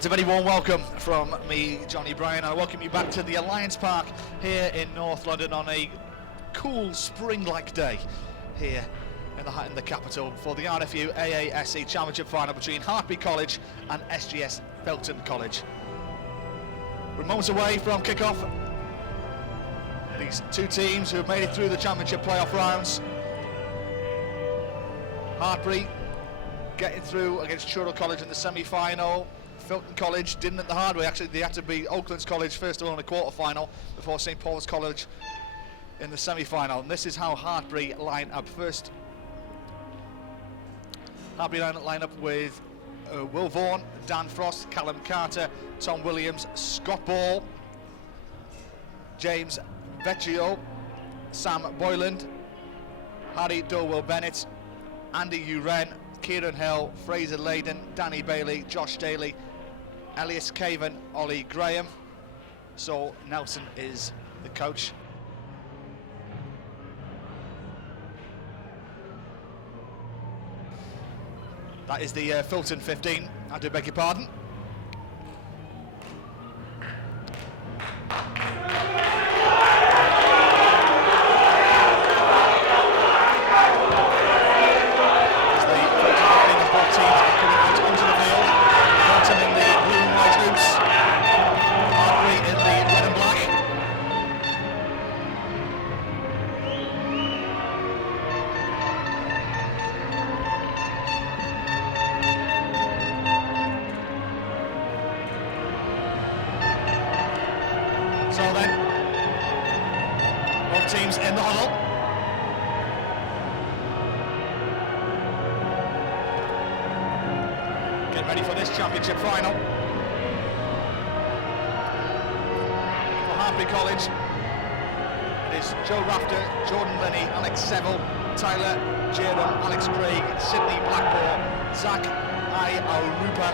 It's a very warm welcome from me, Johnny Bryan. I welcome you back to the Alliance Park here in North London on a cool spring-like day here in the capital for the RFU Aase Championship final between Hartpury College and SGS Filton College. We're moments away from kick-off. These two teams who have made it through the championship playoff rounds. Hartpury getting through against Truro College in the semi-final. Filton College didn't it the hard way. Actually, they had to beat Oaklands College first of all in the quarter-final before St Paul's College in the semi-final. And this is how Hartpury line up. First, Hartpury line up with Will Vaughan, Dan Frost, Callum Carter, Tom Williams, Scott Ball, James Vecchio, Sam Boyland, Harry Dorwell-Bennett, Andy Uren, Kieran Hill, Fraser Layden, Danny Bailey, Josh Daly, Elias Caven, Ollie Graham. So Nelson is the coach. That is the Filton 15, I do beg your pardon. So then, both teams in the huddle. Get ready for this championship final. For Hartpury College, it is Joe Rafter, Jordan Linney, Alex Seville, Tyler Jerome, Alex Craig, Sydney Blackmore, Zach Arupa,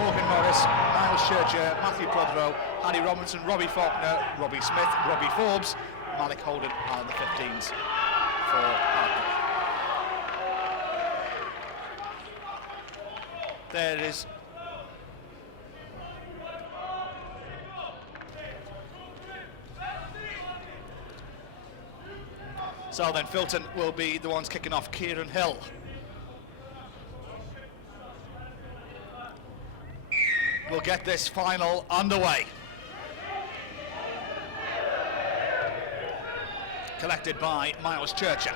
Morgan Morris, Miles Churcher, Matthew Prothero, Harry Robinson, Robbie Faulkner, Robbie Smith, Robbie Forbes, Malik Holden are the 15s for Hartpury. There it is. So then Filton will be the ones kicking off. Kieran Hill. We'll get this final underway. Collected by Miles Churcher.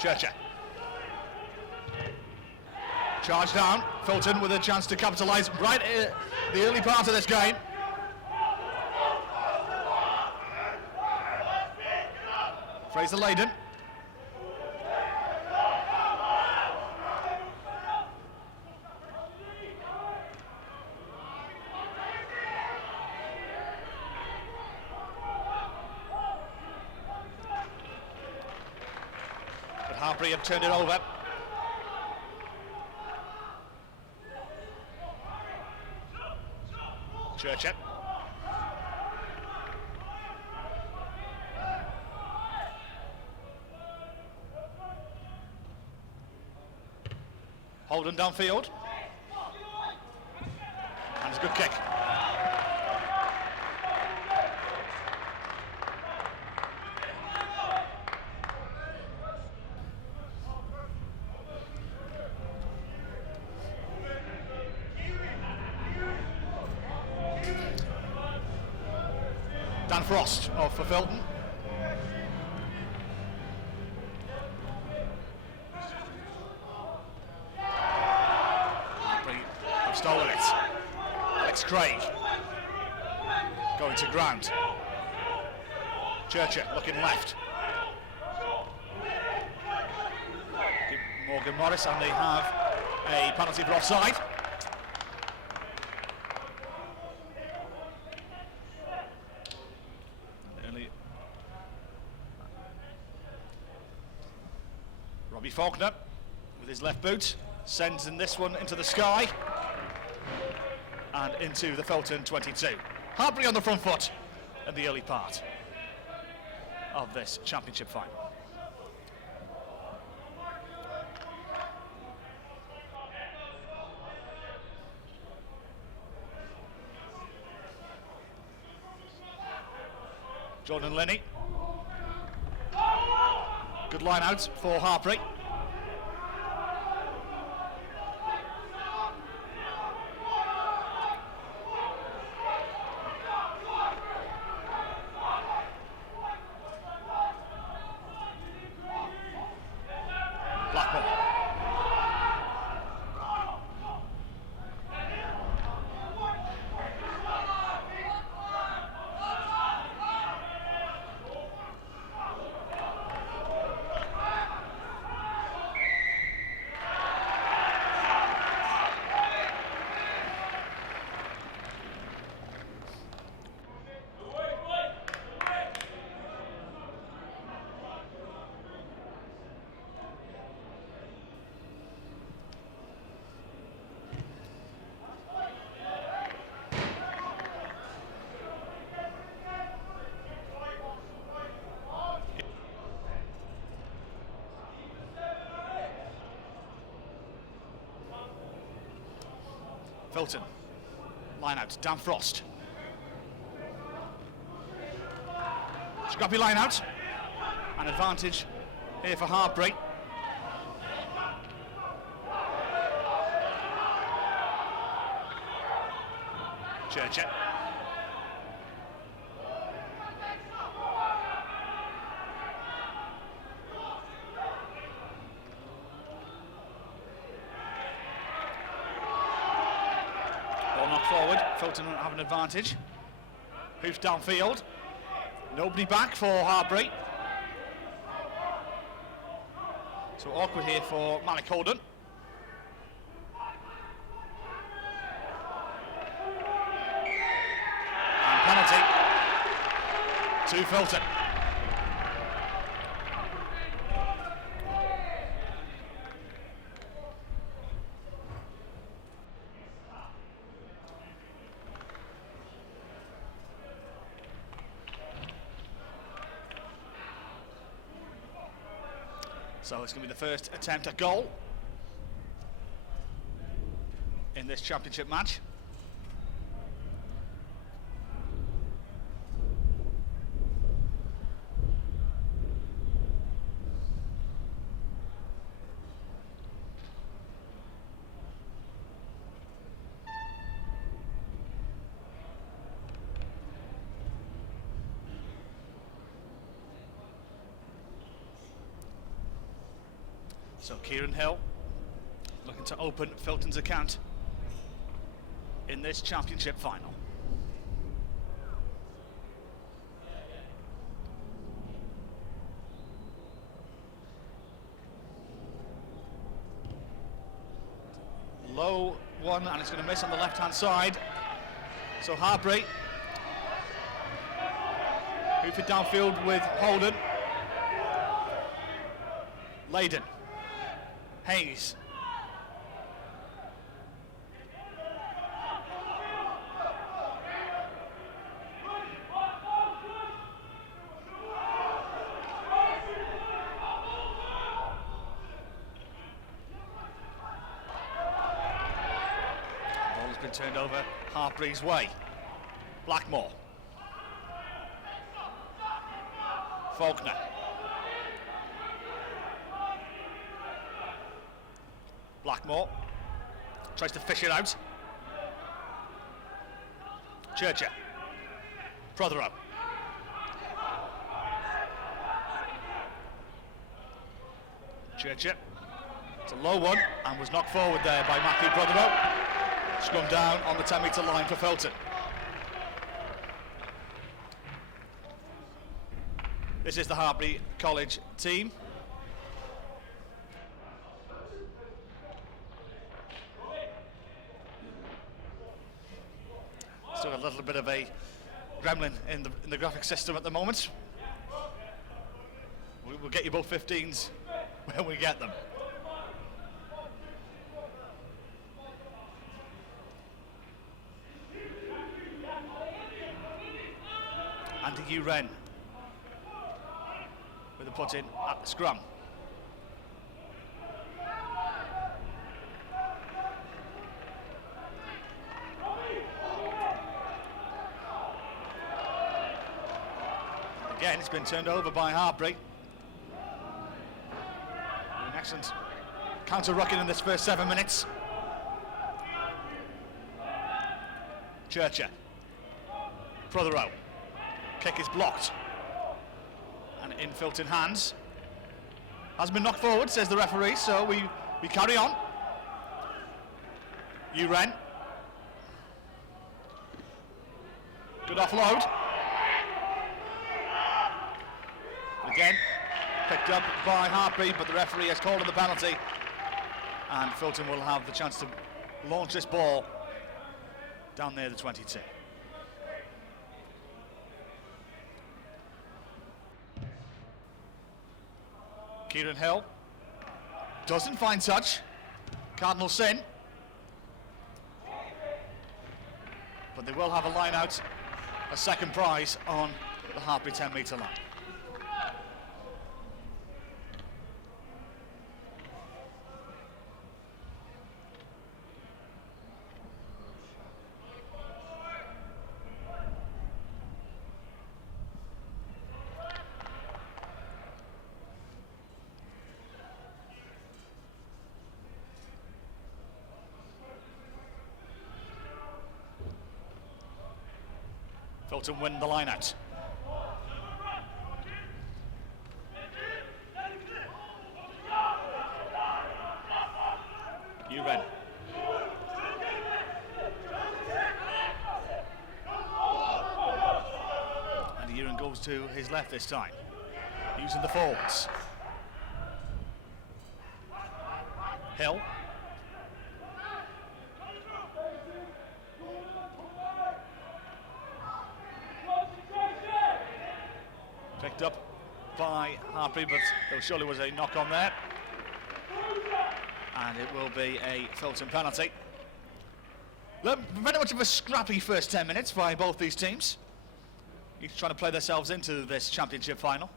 Churcher. Charge down. Filton with a chance to capitalise right in the early part of this game. Fraser Layden. But Hartpury have turned it over. Churcher. Holden downfield. And it's a good kick. Dan Frost off for Filton. Stolen it. Alex Craig going to ground. Churcher looking left. Morgan Morris, and they have a penalty for offside. Robbie Faulkner with his left boot sends in this one into the sky and into the Filton 22. Hartpury on the front foot in the early part. of this championship final. Jordan Linney. Good line out for Hartpury. Filton, line out, Dan Frost. Scrappy line out, an advantage here for Hartpury. Churcher. Forward, Filton have an advantage. Hoof downfield. Nobody back for Hartpury. So awkward here for Malik Holden. And penalty to Filton. So it's going to be the first attempt at goal in this championship match. So Kieran Hill looking to open Filton's account in this championship final. Low one, and it's going to miss on the left-hand side. So Hartpury, hoof it downfield with Holden. Layden. Hayes. Ball has been turned over Hartpury's way. Blackmore. Faulkner. Blackmore tries to fish it out. Churcher. Prothero. Churcher. It's a low one and was knocked forward there by Matthew Prothero. Scrum down on the 10-metre line for Filton. This is the Hartpury College team. Still a little bit of a gremlin in the graphic system at the moment. We'll get you both 15s when we get them. Andy Uren. with a put in at the scrum. Again, it's been turned over by Hartpury. An excellent counter-rucking in this first 7 minutes. Churcher. Prothero. Kick is blocked. And in Filton hands. Has been knocked forward, says the referee, so we carry on. Uren. Good offload. Again, picked up by Hartpury, but the referee has called in the penalty. And Filton will have the chance to launch this ball down near the 22. Kieran Hill doesn't find touch. Cardinal sin. But they will have a line out, a second prize on the Hartpury 10-metre line. Filton win the line out. Uren. And Uren goes to his left this time, using the forwards. Hill. Picked up by Hartpury, but there surely was a knock on there. And it will be a Filton penalty. Very much of a scrappy first 10 minutes by both these teams. Each trying to play themselves into this championship final.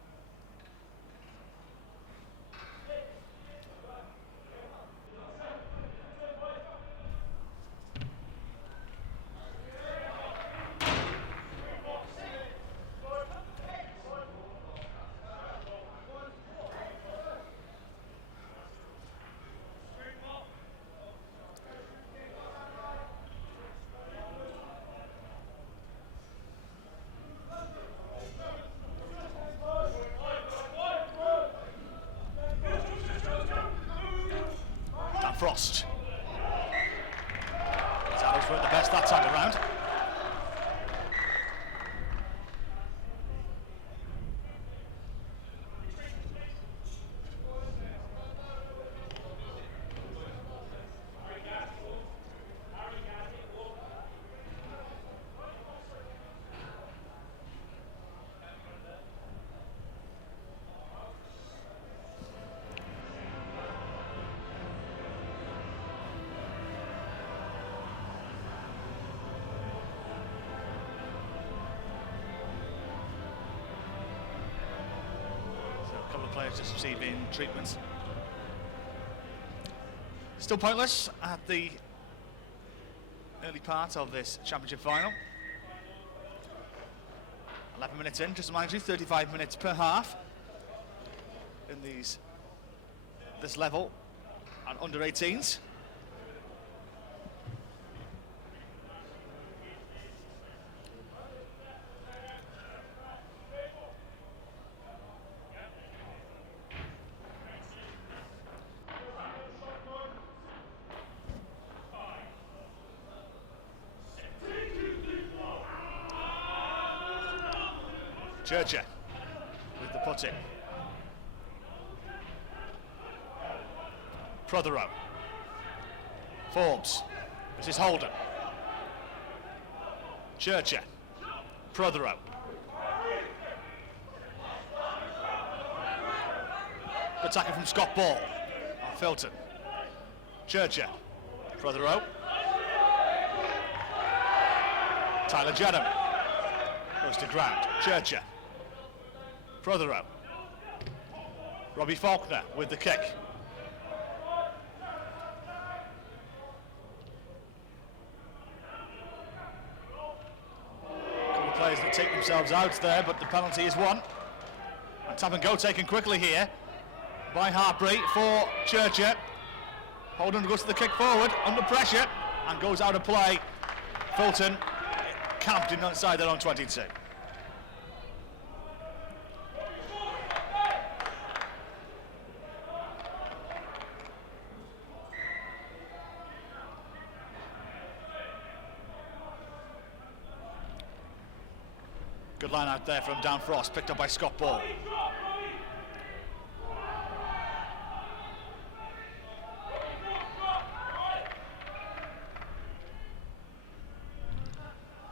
Frost. His arrows weren't the best that time around. Players just receiving treatments. Still pointless at the early part of this championship final. 11 minutes in, just reminds you, 35 minutes per half in this level and under 18s. Churcher with the put in. Prothero. Forbes. This is Holden. Churcher. Prothero. Good tackle from Scott Ball. Filton. Churcher. Prothero. Tyler Jedham goes to ground. Churcher. Prothero. Robbie Faulkner with the kick. Couple of players that take themselves out there, but the penalty is won. And tap and go taken quickly here by Hartpury for Churcher. Holden goes to the kick forward, under pressure, and goes out of play. Filton camped inside their own 22. Good line out there from Dan Frost, picked up by Scott Ball.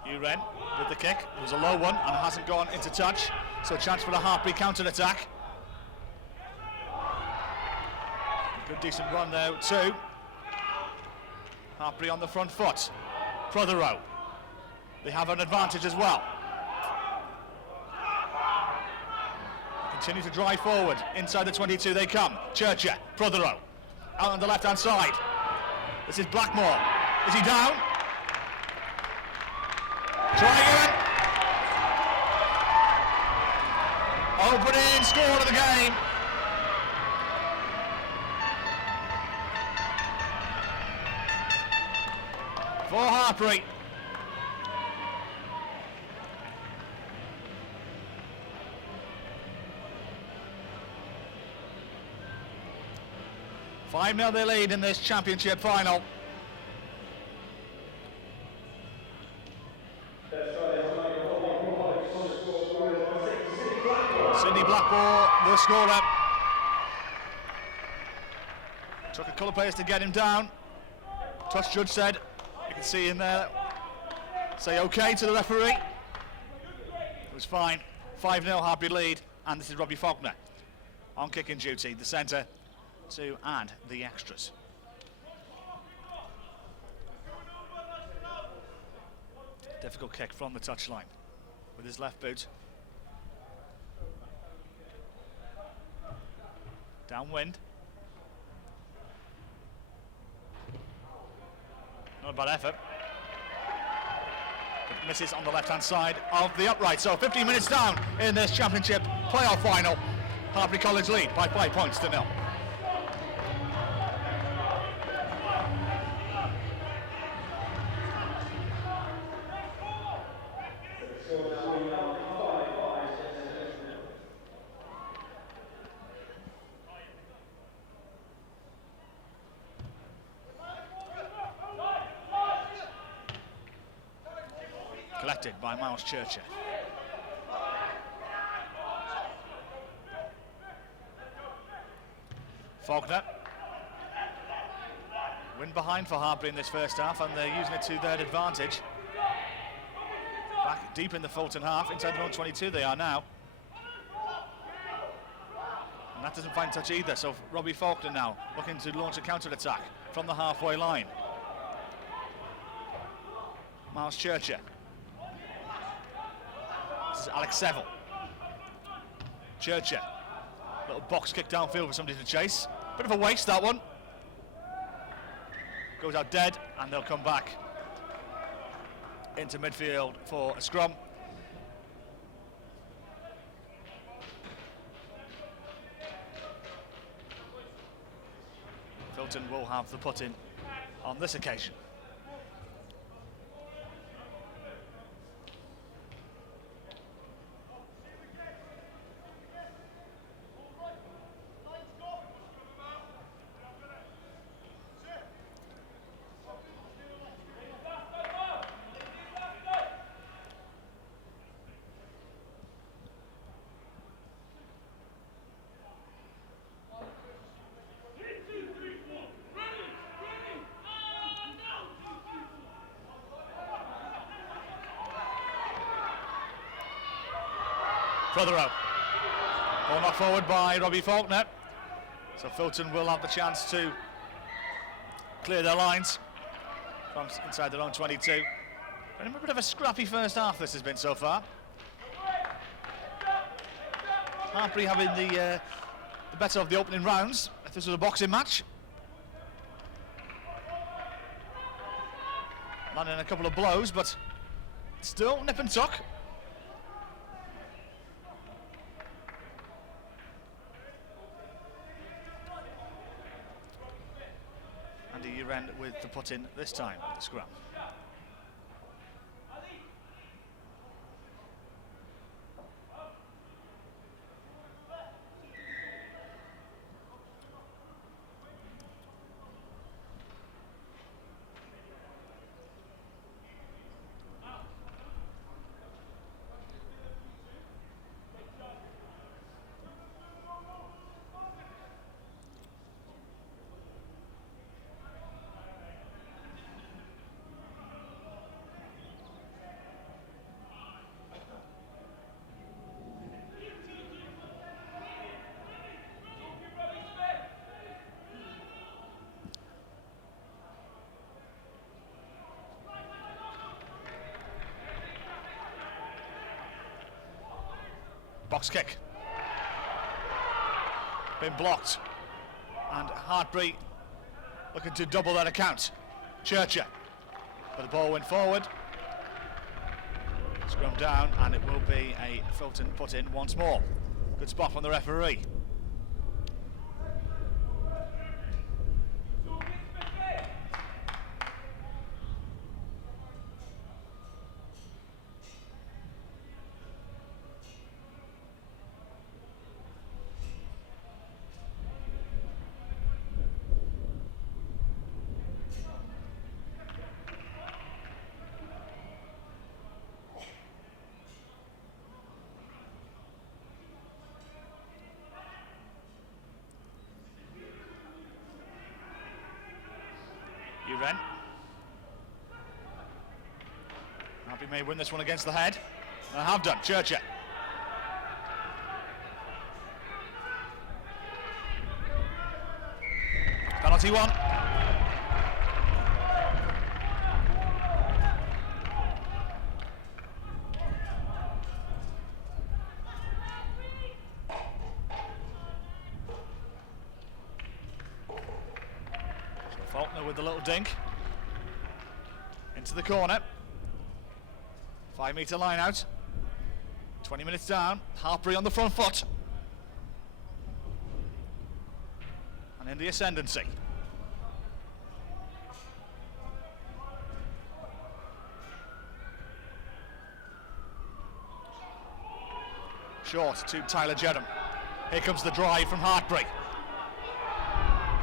Uren with the kick. It was a low one and hasn't gone into touch, so a chance for a Hartpury counter-attack. Good decent run there too. Hartpury on the front foot. Prothero, they have an advantage as well. They continue to drive forward. Inside the 22 they come. Churcher, Prothero, out on the left-hand side. This is Blackmore. Is he down? Try again. Opening score of the game. For Hartpury. $5-0 they lead in this championship final. The scorer. Took a couple of players to get him down. Touch judge said, you can see in there, say okay to the referee. It was fine. 5-0 Hartpury lead, and this is Robbie Faulkner on kicking duty, the centre to add the extras. Difficult kick from the touchline with his left boot. Downwind. Not a bad effort. But misses on the left-hand side of the upright. So 15 minutes down in this championship playoff final. Hartpury College lead by 5 points to 0. Collected by Miles Churcher. Faulkner. Win behind for Hartpury in this first half, and they're using it to their advantage. Back deep in the Filton half, inside the 22 they are now. And that doesn't find touch either, so Robbie Faulkner now looking to launch a counter-attack from the halfway line. Miles Churcher. This is Alex Seville. Churcher. Little box kick downfield for somebody to chase. Bit of a waste, that one. Goes out dead, and they'll come back into midfield for a scrum. Filton will have the put-in on this occasion. Prothero. Ball knocked forward by Robbie Faulkner. So Filton will have the chance to clear their lines from inside their own 22. And a bit of a scrappy first half this has been so far. Hartpury having the the better of the opening rounds if this was a boxing match. Landing a couple of blows, but still nip and tuck. Andy Uren with the put in this time, the scrum. Box kick. Been blocked. And Hartpury looking to double that account. Churcher. But the ball went forward. Scrum down, and it will be a Filton put in once more. Good spot from the referee. Uren. Hartpury may win this one against the head. And have done. Churcher. Penalty one. Faulkner with the little dink into the corner. 5 metre line out. 20 minutes down. Hartpury on the front foot and in the ascendancy. Short to Tyler Jerram. Here comes the drive from Hartpury.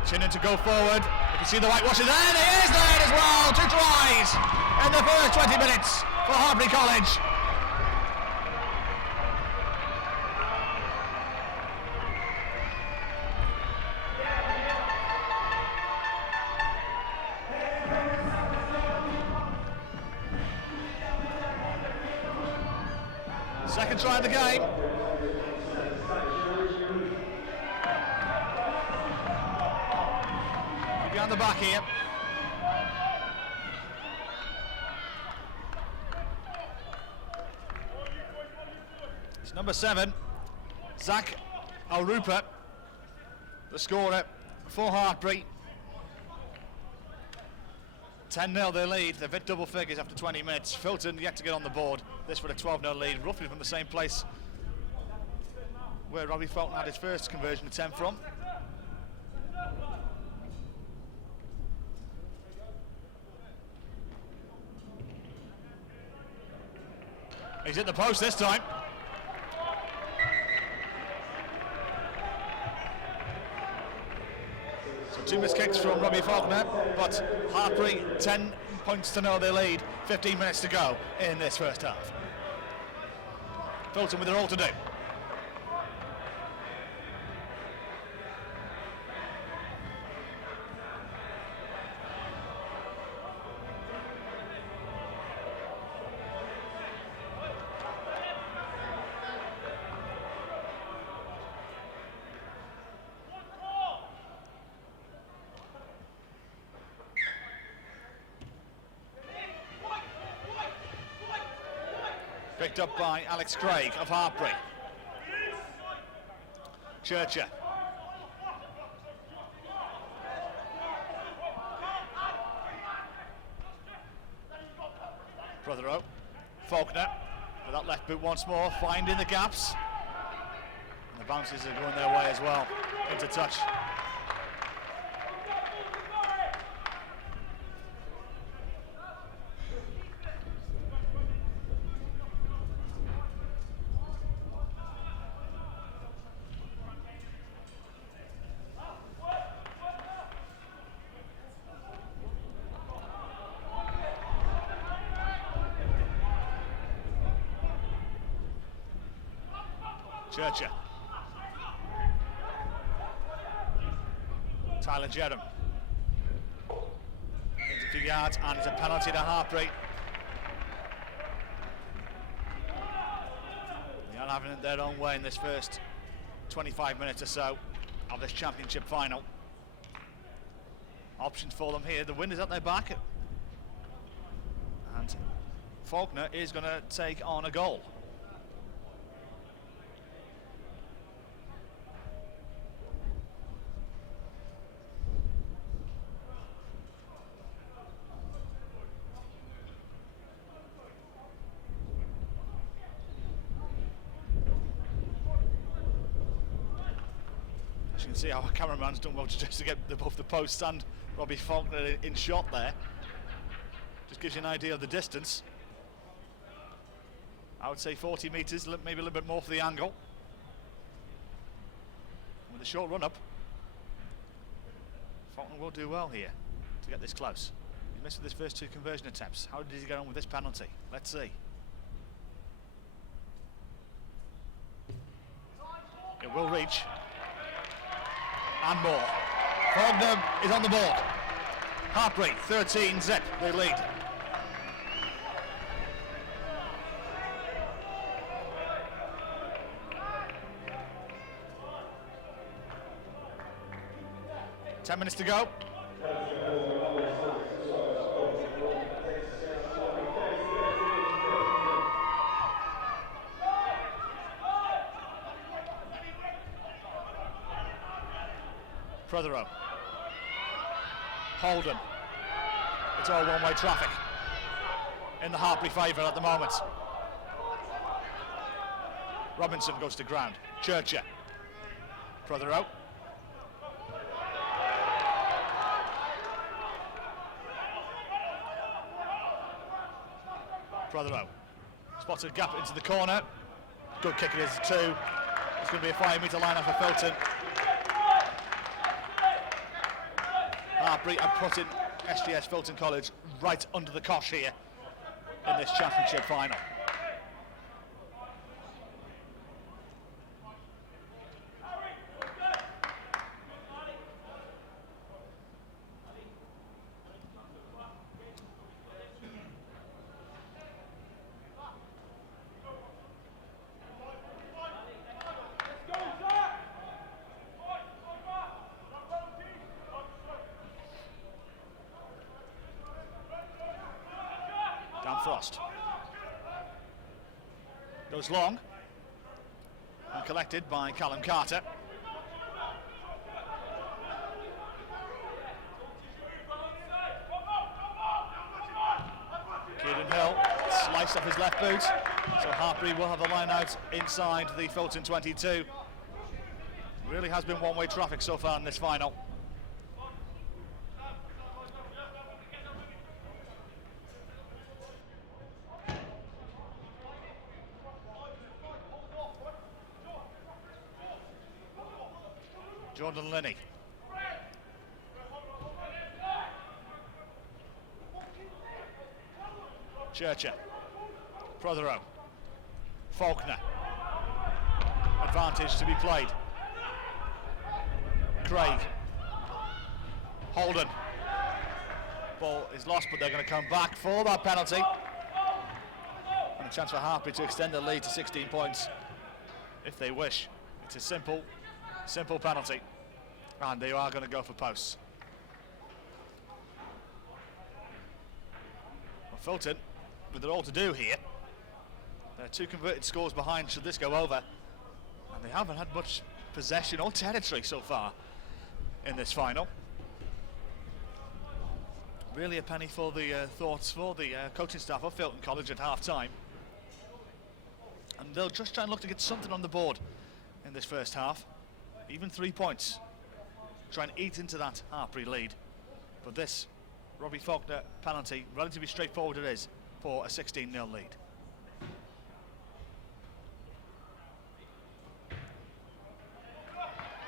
Chinning to go forward. You can see the whitewasher there, and he is there as well. 2 tries in the first 20 minutes for Hartpury College. Second try of the game. Behind the back here. It's number 7, Zach Alrupa, the scorer for Hartpury. 10-0 their lead. They've hit double figures after 20 minutes. Filton yet to get on the board. This with a 12-0 lead, roughly from the same place where Robbie Filton had his first conversion attempt from. He's hit the post this time. So 2 missed kicks from Robbie Faulkner, but Hartpury 10 points to know their lead. 15 minutes to go in this first half. Filton with their all to do. Picked up by Alex Craig of Hartpury. Churcher Prothero, Faulkner with that left boot once more, finding the gaps. And the bounces are going their way as well, into touch. Churcher. Tyler Jerram. Into a few yards, and it's a penalty to Hartpury. They are having it their own way in this first 25 minutes or so of this championship final. Options for them here. The wind is at their back. And Faulkner is going to take on a goal. You can see how our cameraman's done well just to get above the post and Robbie Faulkner in shot there. Just gives you an idea of the distance. I would say 40 metres, maybe a little bit more for the angle. With a short run up, Faulkner will do well here to get this close. He missed with his first two conversion attempts. How did he get on with this penalty? Let's see. It will reach. And more. Faulkner is on the board. Hartpury, 13-zip, they lead. Ten minutes to go. Prothero, Holden, it's all one-way traffic in the Hartpury favour at the moment. Robinson goes to ground, Churcher, Prothero, Prothero, spots a gap into the corner, good kick it is too. It's going to be a 5-metre line off for Filton. Hartpury are putting SGS Filton College right under the cosh here in this championship final. Frost goes long and collected by Callum Carter. Kieran Hill sliced off his left boot, so Hartpury will have the line out inside the Filton 22. Really has been one-way traffic so far in this final. Jordan Linney. Churcher. Prothero. Faulkner. Advantage to be played. Craig. Holden. Ball is lost, but they're going to come back for that penalty. And a chance for Hartpury to extend the lead to 16 points if they wish. It's a simple penalty. And they are going to go for posts. Well, Filton, with it all to do here, they're 2 converted scores behind should this go over. And they haven't had much possession or territory so far in this final. Really a penny for the thoughts for the coaching staff of Filton College at half-time. And they'll just try and look to get something on the board in this first half. Even 3 points. Try and eat into that Hartpury lead. But this Robbie Faulkner penalty, relatively straightforward it is for a 16-0 lead.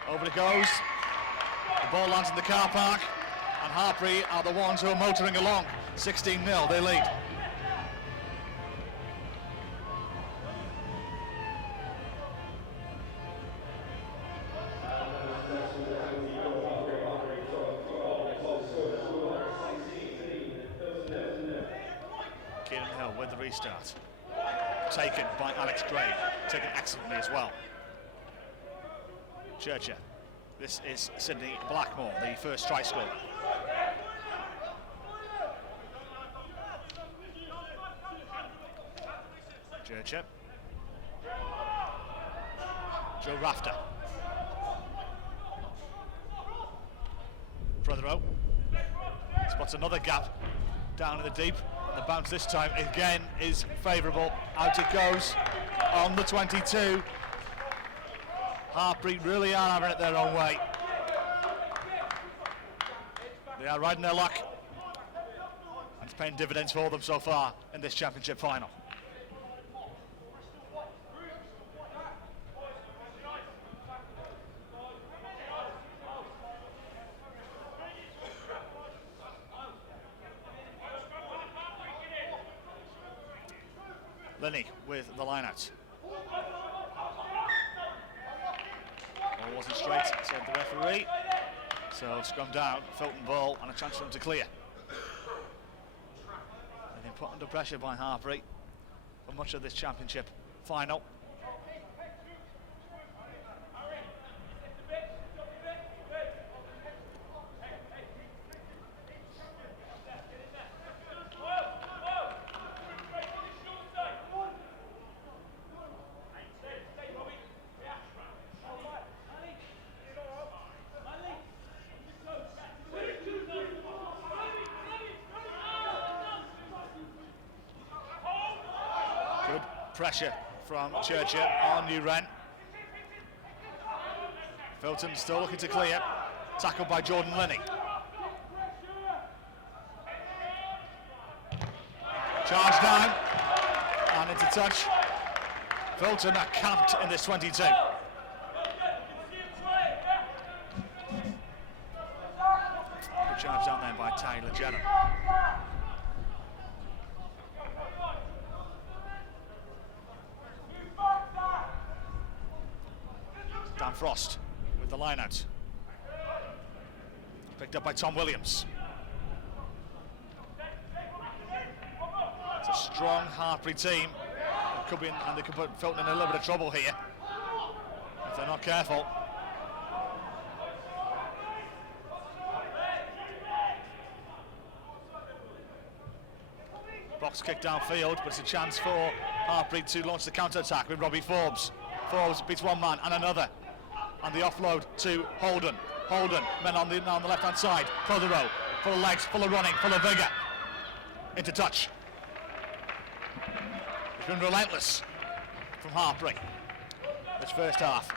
Over it goes. The ball lands in the car park. And Hartpury are the ones who are motoring along. 16-0, they lead. With the restart. Taken by Alex Craig, taken excellently as well. Churcher. This is Sydney Blackmore, the first try scorer. Churcher. Joe Rafter. Prothero. Spots another gap down in the deep. The bounce this time again is favourable. Out it goes on the 22. Hartpury really are having it their own way. They are riding their luck. And it's paying dividends for them so far in this championship final. Lenny with the line-out. Ball wasn't straight, said the referee. So scrum down, Filton ball, and a chance for him to clear. They've been put under pressure by Hartpury for much of this championship final. Pressure from Churchill on New Wren. Filton still looking to clear. Tackled by Jordan Linney. Charge down and into touch. Filton are camped in this 22. Good charge down there by Tyler Jenner. Dan Frost with the line-out. Picked up by Tom Williams. It's a strong Hartpury team. Could be in, and they could put Filton in a little bit of trouble here if they're not careful. Box kick downfield, but it's a chance for Hartpury to launch the counter-attack with Robbie Forbes. Forbes beats one man and another. And the offload to Holden. Holden, men on the left-hand side. Prothero, full of legs, full of running, full of vigour. Into touch. It's been relentless from Hartpury this first half.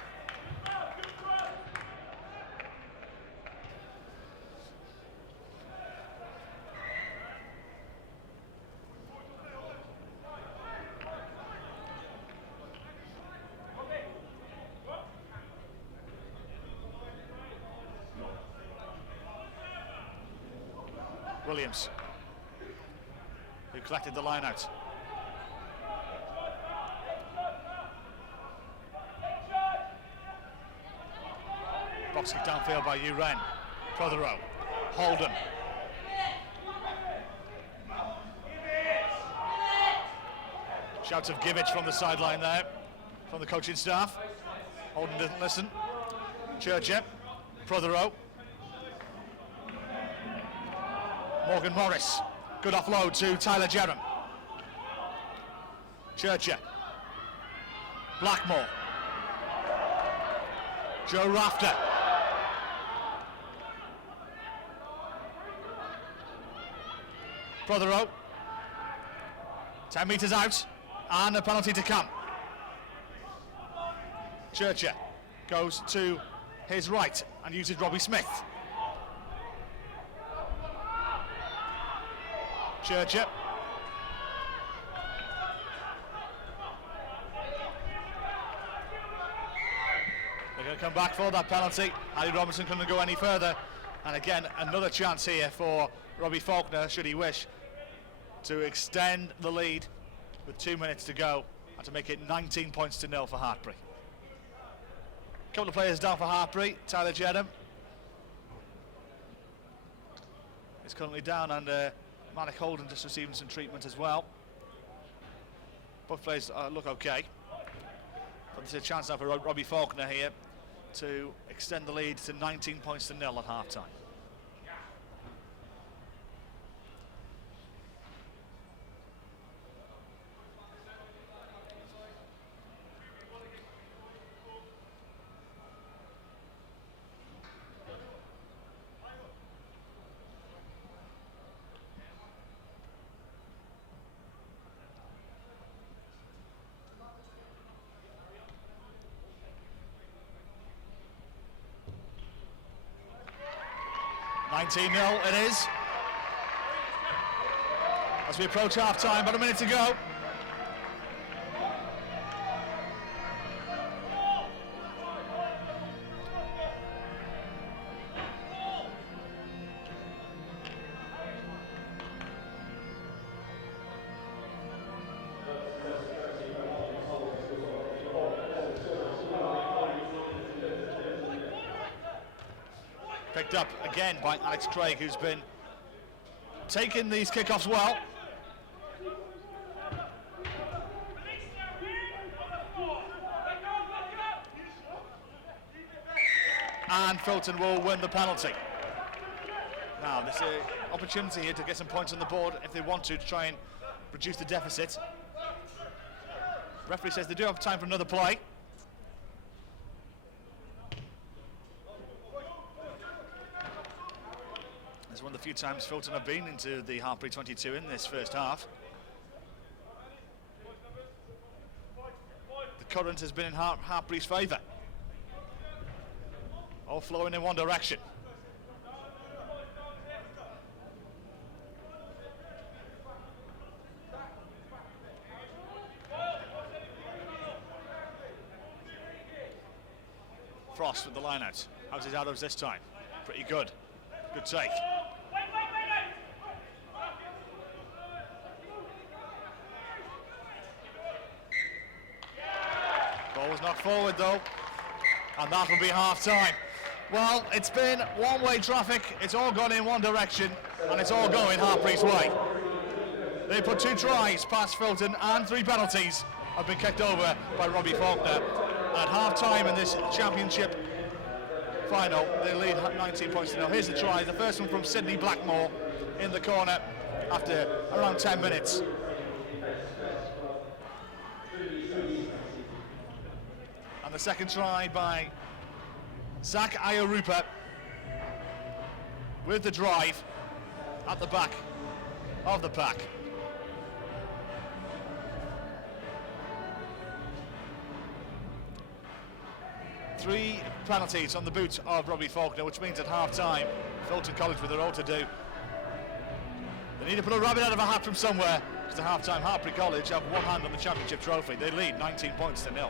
Williams, who collected the line out. Box kick downfield by Hugh Wren. Prothero, Holden. Shouts of Givich from the sideline there, from the coaching staff. Holden didn't listen. Churchill, Prothero. Morgan Morris, good offload to Tyler Jerram. Churchill, Blackmore, Joe Rafter. Prothero. 10 metres out, and a penalty to come. Churcher goes to his right and uses Robbie Smith. Churcher. They're going to come back for that penalty. Ali Robinson couldn't go any further. And again, another chance here for Robbie Faulkner, should he wish, to extend the lead with 2 minutes to go and to make it 19 points to 0 for Hartpury. A couple of players down for Hartpury. Tyler Jedham is currently down, and Malik Holden just receiving some treatment as well. Both players look okay. But there's a chance now for Robbie Faulkner here to extend the lead to 19 points to 0 at half-time. It is. As we approach half-time, about a minute to go. Picked up again by Alex Craig, who's been taking these kickoffs well. And Filton will win the penalty. Now, there's an opportunity here to get some points on the board if they want to try and reduce the deficit. The referee says they do have time for another play. It's one of the few times Filton have been into the Hartpury 22 in this first half. The current has been in Hartpury's favour. All flowing in one direction. Frost with the line out. How's his arrows this time? Pretty good. Good take. Ball was knocked forward though, and that will be half-time. Well, it's been one-way traffic. It's all gone in one direction, and it's all going Hartpury's way. They put 2 tries past Filton, and 3 penalties have been kicked over by Robbie Faulkner. At half-time in this championship final, they lead 19 points to 0. Here's the try, the first one from Sydney Blackmore in the corner after around 10 minutes. And the second try by Zach Iorupa with the drive at the back of the pack. Three penalties on the boot of Robbie Faulkner, which means at half-time, Filton College with their all to do. They need to put a rabbit out of a hat from somewhere, because at half-time, Hartpury College have one hand on the championship trophy. They lead 19 points to 0.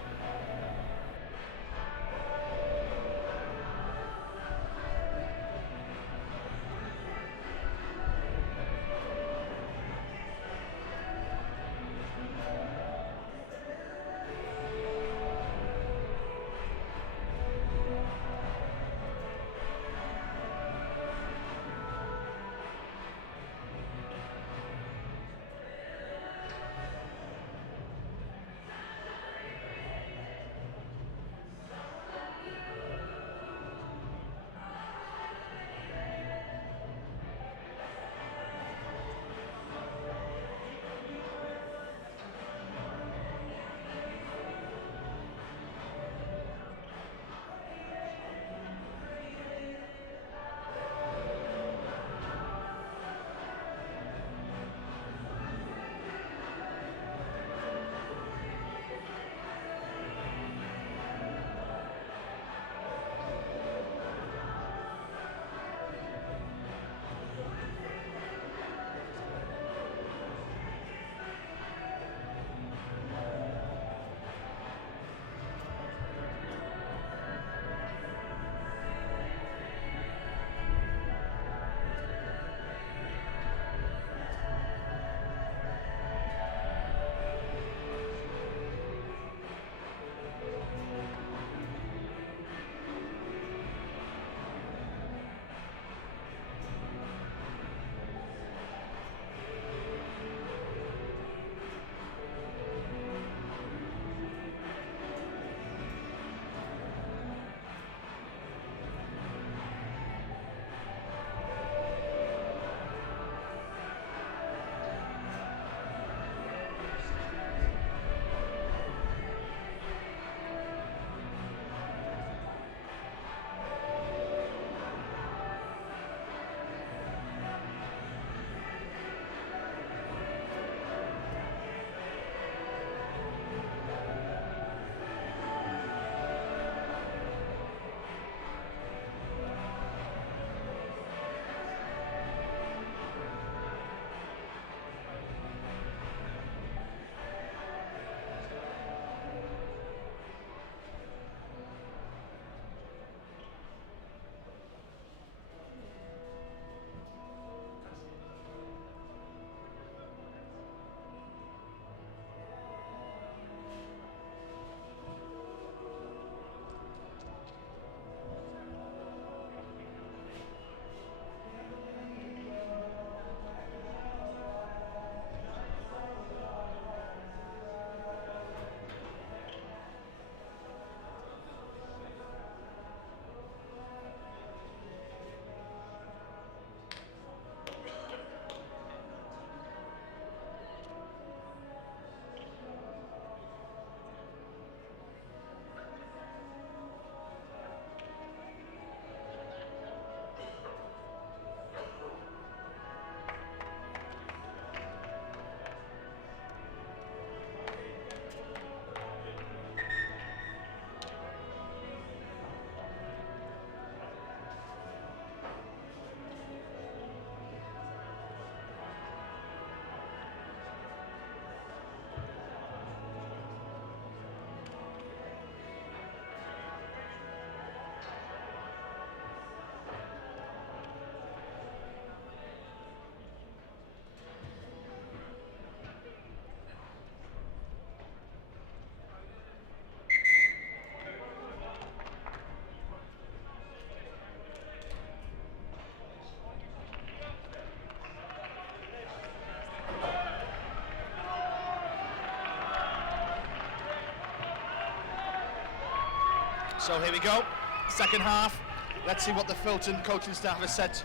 So here we go, second half. Let's see what the Filton coaching staff has said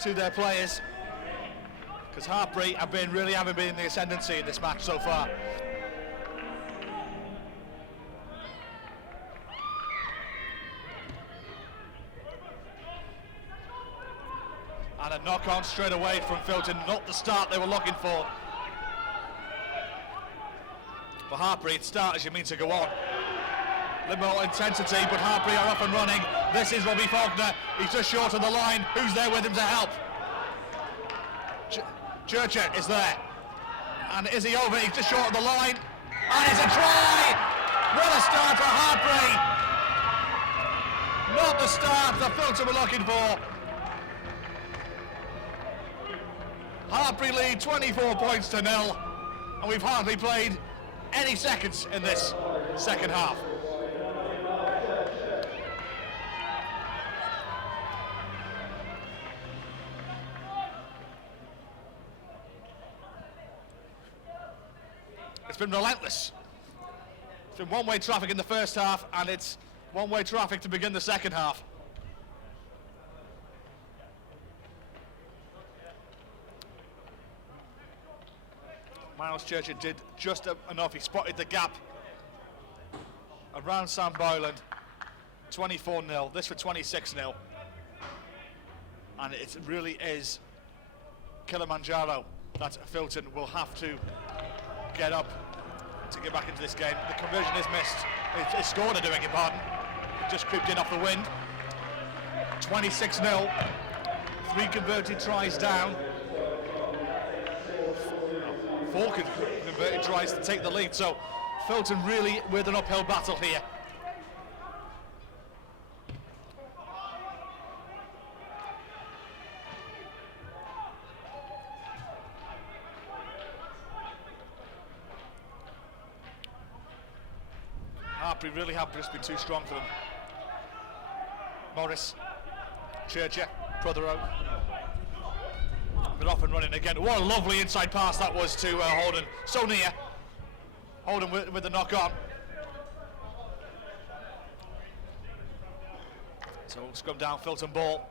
to their players, because Hartpury haven't been in the ascendancy in this match so far. And a knock on straight away from Filton, not the start they were looking for. For Hartpury, it starts as you mean to go on. A little more intensity, but Hartpury are up and running. This is Robbie Faulkner. He's just short of the line. Who's there with him to help? Churcher is there. And is he over? He's just short of the line. And it's a try! What a start for Hartpury! Not the start that Filton were looking for. Hartpury lead 24 points to 0. And we've hardly played any seconds in this second half. It's been relentless. It's been one-way traffic in the first half, and it's one-way traffic to begin the second half. Miles Churcher did just enough. He spotted the gap around Sam Boyland. 24-0, this for 26-0. And it really is Kilimanjaro that Filton will have to get up to get back into this game. The conversion is missed. It's scored, I beg your pardon. It just creeped in off the wind. 26-0. 3 converted tries down. 4 converted tries to take the lead. So Filton really with an uphill battle here. Hartpury really have just been too strong for them. Morris, Churcher, Prothero. They're off and running again. What a lovely inside pass that was to Holden. So near. Holden with the knock on. So scrum down, Filton ball.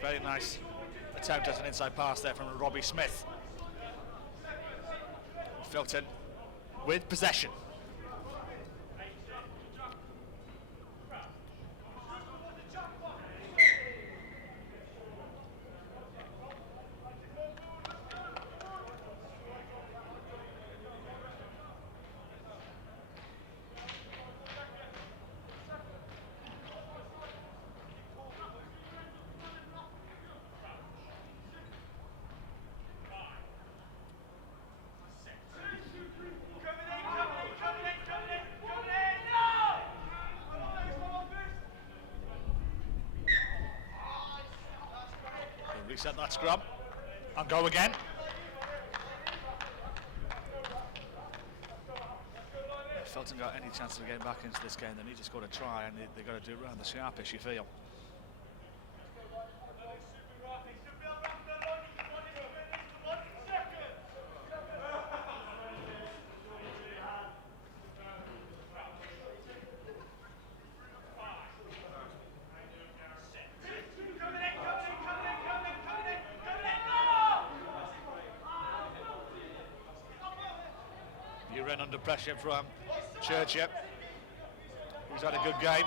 Very nice attempt at an inside pass there from Robbie Smith. Filton with possession. Reset that scrum and go again. If Filton got any chance of getting back into this game, they need to score a try, and they've got to do it around the sharpish, you feel. Under pressure from Churcher, who's had a good game.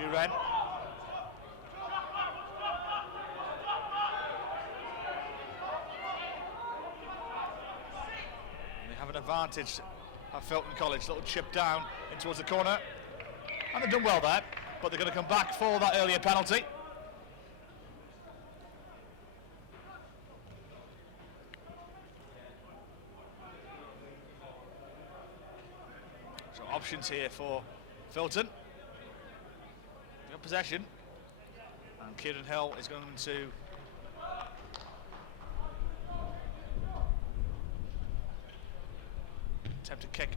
Uren. And they have an advantage at Filton College. Little chip down in towards the corner. And they've done well there, but they're going to come back for that earlier penalty. Options here for Filton. Got possession, and Kieran Hill is going to attempt to kick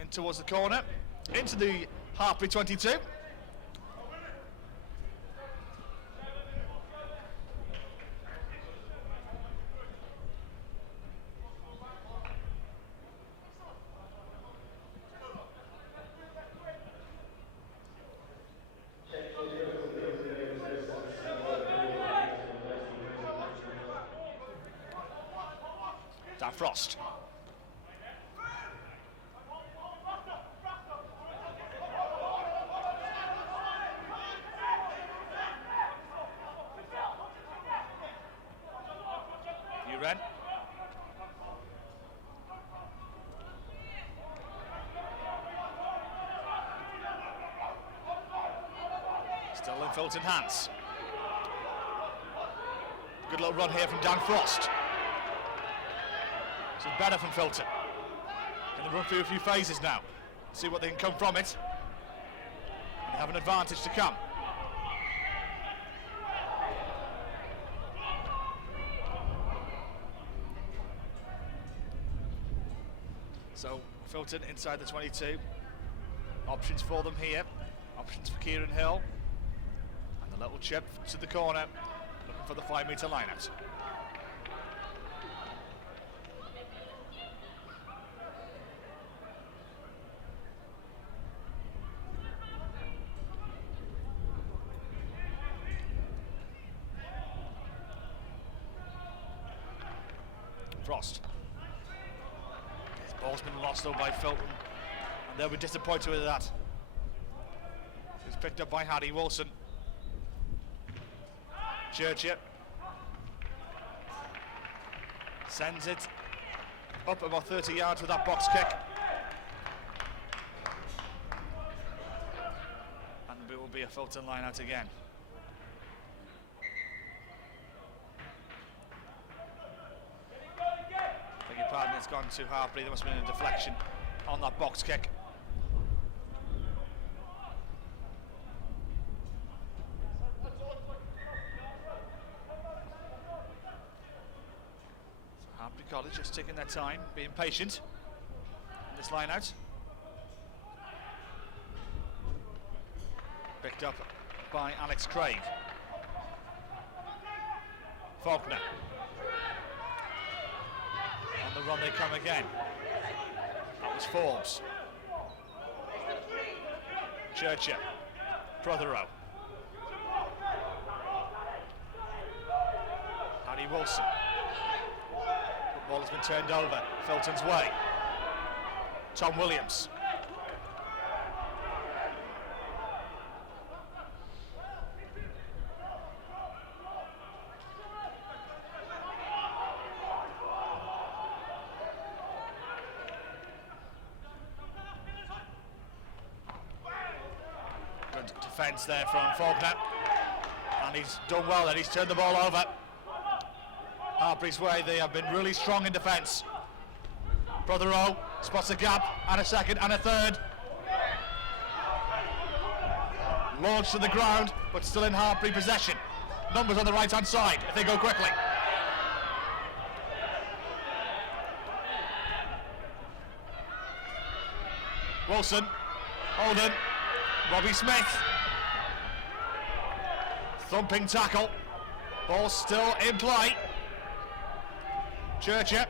in towards the corner, into the Hartpury 22. Dan Frost. Uren. Still in Filton hands. Good little run here from Dan Frost. This is better from Filton. Can they run through a few phases now? See what they can come from it. And have an advantage to come. So Filton inside the 22. Options for them here. Options for Kieran Hill. And the little chip to the corner. Looking for the 5-metre line-out. Frost. His ball's been lost though by Filton, and they'll be disappointed with that. It's picked up by Harry Wilson. Churchill sends it up about 30 yards with that box kick. And it will be a Filton line out again. Beg your pardon, it's gone to Hartpury. There must have been a deflection on that box kick. Hartpury College just taking their time, being patient in this line out. Picked up by Alex Craig. Faulkner. On the run they come again. That was Forbes. Churchill. Prothero. Harry Wilson. The ball has been turned over Filton's way. Tom Williams. Good defence there from Faulkner. And he's done well there, he's turned the ball over. Hartpury's way, they have been really strong in defence. Prothero spots a gap, and a second, and a third. Launched to the ground, but still in Hartpury possession. Numbers on the right-hand side, if they go quickly. Wilson, Holden, Robbie Smith. Thumping tackle. Ball still in play. Churchill.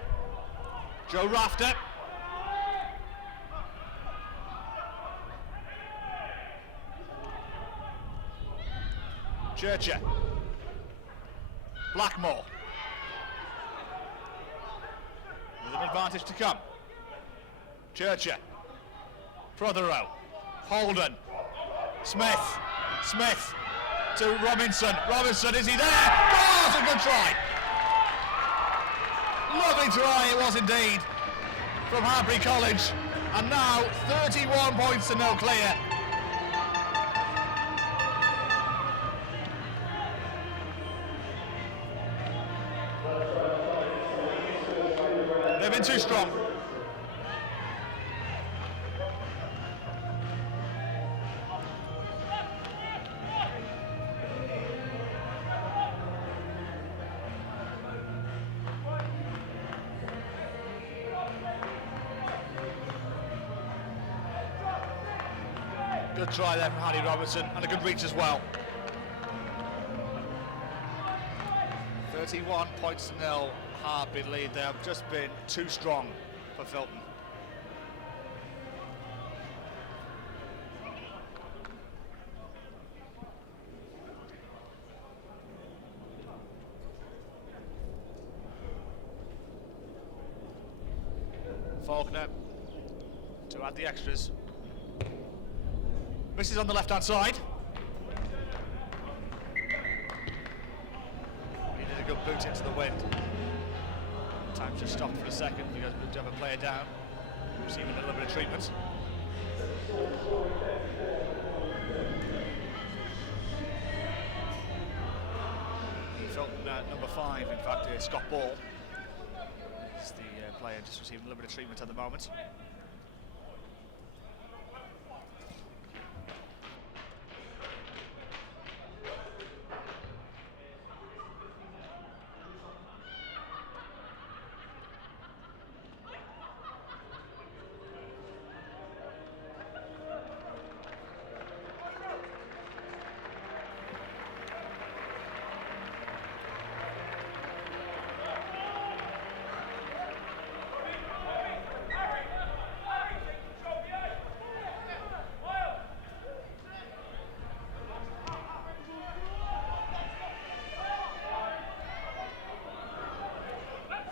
Joe Rafter. Churchill. Blackmore. With an advantage to come. Churchill. Prothero. Holden. Smith. Smith to Robinson. Robinson, is he there? Oh, that's a good try. Lovely try it was indeed from Hartpury College. And now 31 points to no clear. They've been too strong. Good try there from Harry Robertson, and a good reach as well. 31 points to nil, Hartpury lead. They have just been too strong for Filton. Faulkner to add the extras. Misses on the left-hand side. He did a good boot into the wind. Time just stopped for a second because we have a player down, receiving a little bit of treatment. Filton, number 5, in fact, Scott Ball is the player just receiving a little bit of treatment at the moment.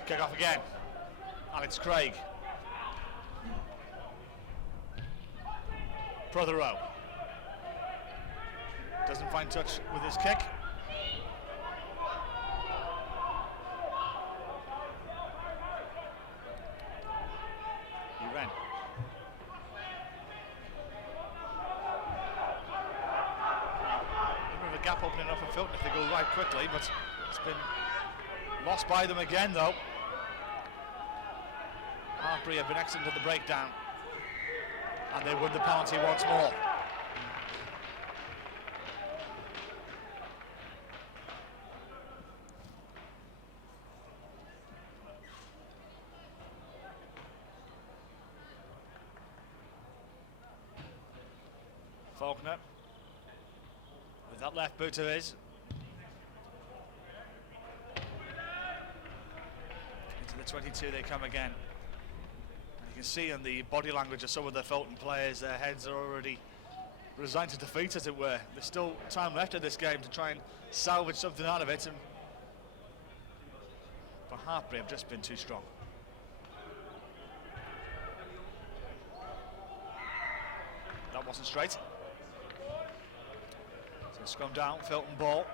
Kick off again. Alex Craig. Prothero. Doesn't find touch with his kick. He ran. A bit of a gap opening up for Filton if they go right quickly, but it's been lost by them again though. Hartpury have been excellent at the breakdown, and they win the penalty once more. Faulkner with that left boot of his. Into the 22 they come again. You can see in the body language of some of the Filton players, their heads are already resigned to defeat, as it were. There's still time left in this game to try and salvage something out of it, and for Hartpury have just been too strong. That wasn't straight. So scrum down, Filton ball.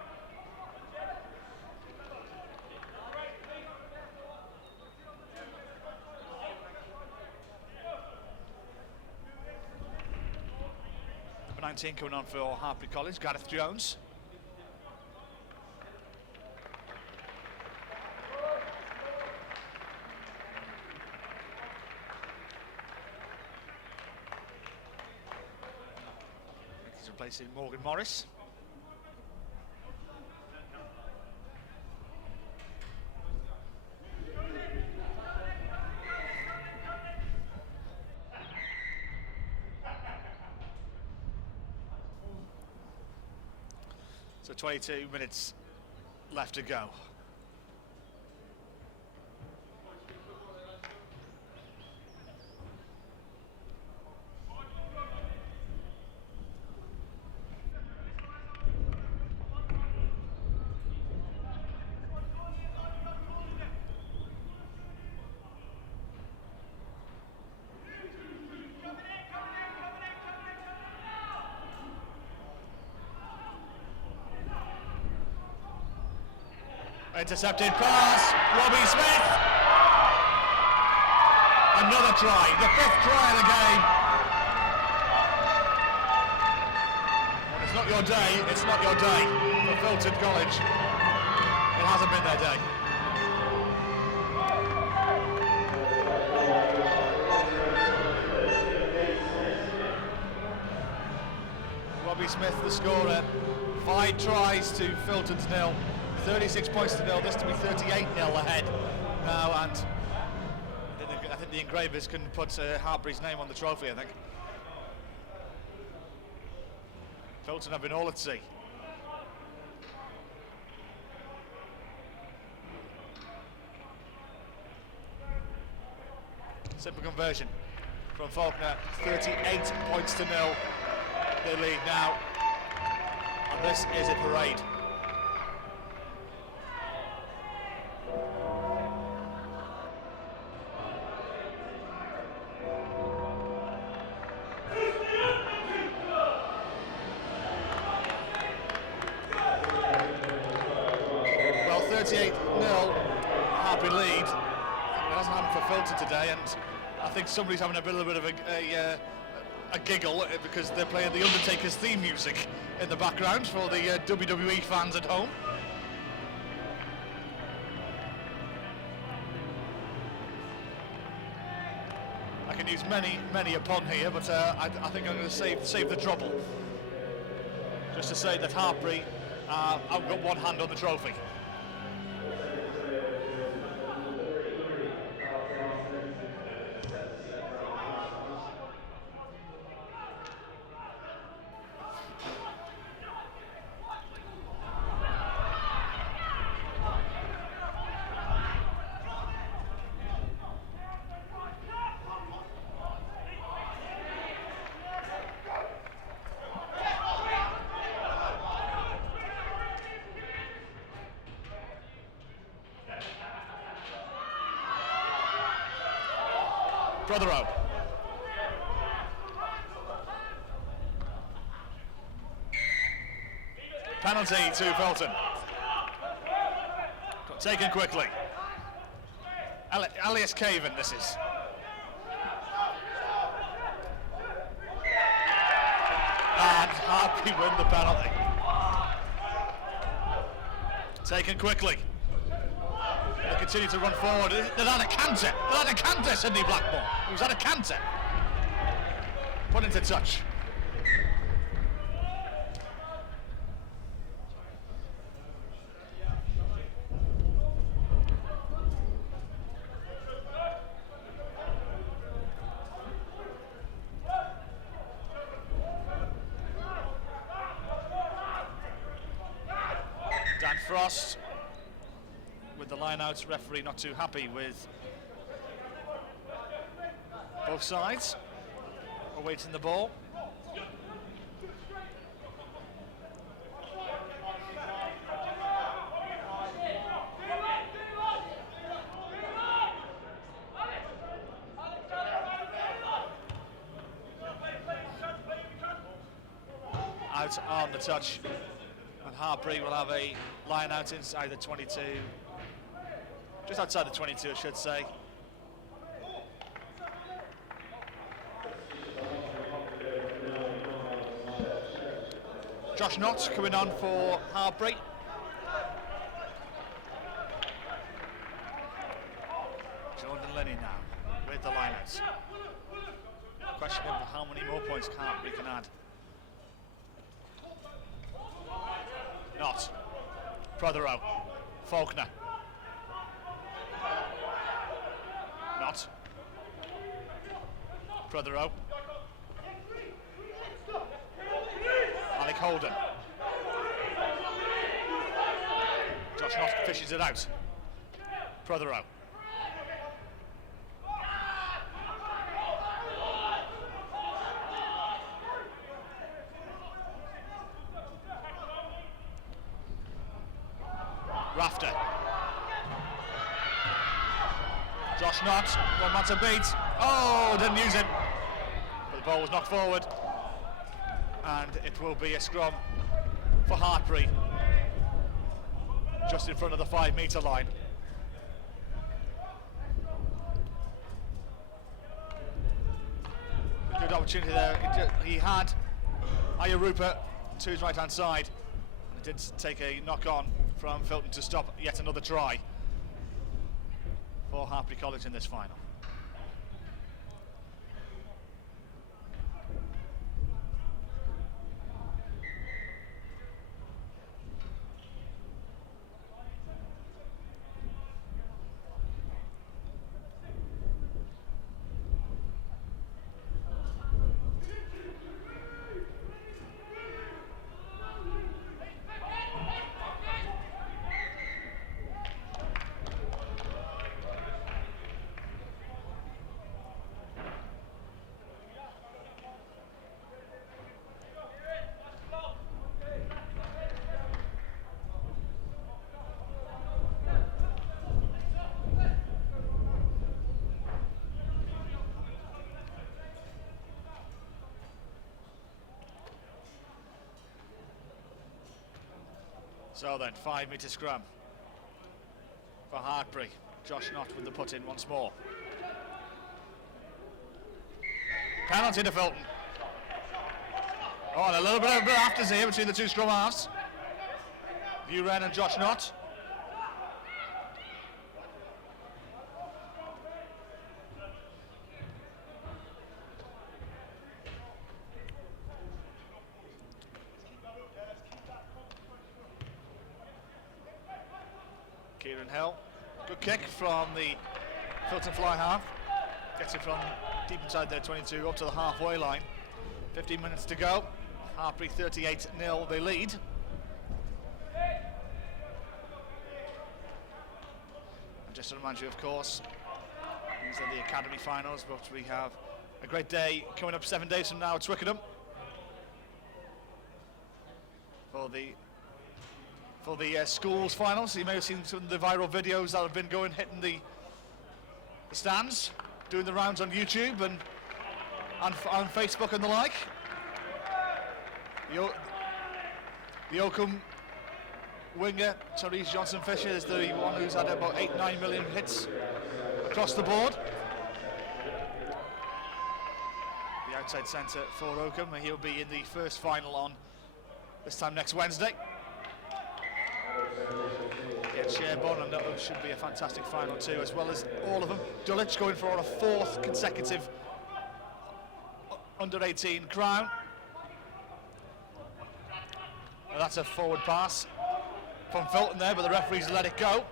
Number 19 coming on for Hartpury College, Gareth Jones. He's replacing Morgan Morris. So 22 minutes left to go. Intercepted pass, Robbie Smith. Another try, the 5th try of the game. When it's not your day, it's not your day for Filton College. It hasn't been their day. Robbie Smith, the scorer. 5 tries to Filton's 0. 36 points to 0, this to be 38-0 ahead now, and I think the engravers can put Hartpury's name on the trophy, I think. Filton have been all at sea. Simple conversion from Faulkner, 38 points to 0. They lead now, and this is a parade. 38-0 Hartpury lead. It hasn't happened for Filton today, and I think somebody's having a little bit of a giggle because they're playing the Undertaker's theme music in the background for the WWE fans at home. I can use many a pun here, but I think I'm going to save the trouble. Just to say that Hartpury, I've got one hand on the trophy. Brotherhood. Penalty to Filton. Taken quickly. Aase Caven, this is. And Hartpury win the penalty. Taken quickly. They continue to run forward. They're at a canter, Sydney Blackmore. It was at a canter. Put into touch. Dan Frost with the line-outs, referee not too happy with both sides, awaiting the ball. Out on the touch, and Hartpury will have a line-out inside the 22. Just outside the 22, I should say. Josh Knott coming on for Hartpury. Jordan Lenny now with the lineouts. Question of how many more points Hartpury can add. Knott. Prothero. Faulkner. Knott. Prothero. Alec Holden. Josh Knott fishes it out. Prothero. Rafter. Josh Knott, one man to beat. Oh, didn't use it. But the ball was knocked forward. And it will be a scrum for Hartpury, just in front of the 5-metre line. Good opportunity there. He had Aya Rupert to his right-hand side. It did take a knock-on from Filton to stop yet another try for Hartpury College in this final. So then, 5-metre scrum. for Hartpury. Josh Knott with the put in once more. Penalty to Filton. Oh, and a little bit of afters here between the two scrum halves. Buren and Josh Knott. Kieran Hill. Good kick from the Filton fly half. Gets it from deep inside their 22 up to the halfway line. 15 minutes to go. Hartpury 38-0 they lead. And just to remind you, of course, these are the academy finals, but we have a great day coming up 7 days from now at Twickenham for the schools finals. You may have seen some of the viral videos that have been hitting the stands, doing the rounds on YouTube and on Facebook and the like. The Oakham winger, Therese Johnson-Fisher, is the one who's had about 8-9 million hits across the board. The outside centre for Oakham, and he'll be in the first final on this time next Wednesday. Sherborne, and that should be a fantastic final too, as well as all of them. Dulwich going for a 4th consecutive under-18 crown. And that's a forward pass from Filton there, but the referees let it go.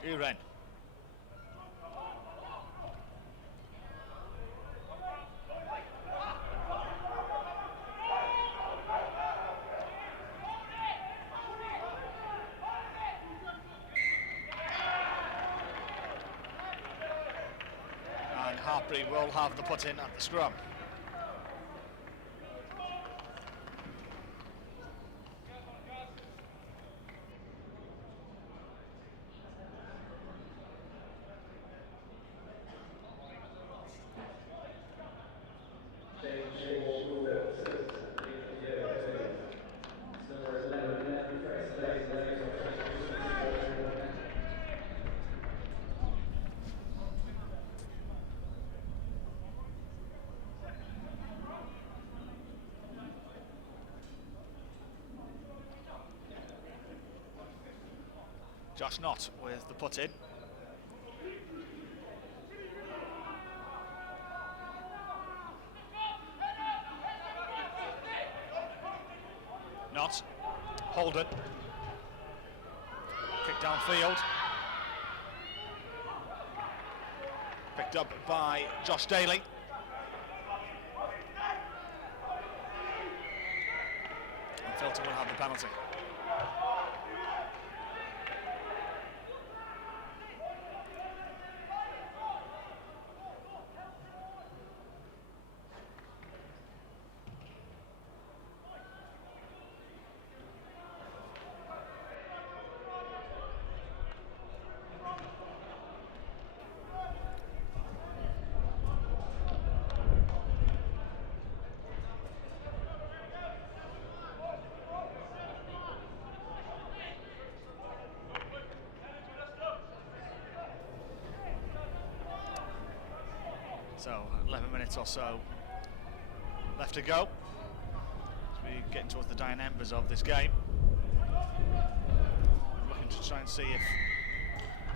Buren. And Hartpury will have the put in at the scrum. Josh Knott with the put in. Knott, Holden, kick downfield, picked up by Josh Daly. And Filton will have the penalty. So 11 minutes or so left to go. As we're getting towards the dying embers of this game. Looking to try and see if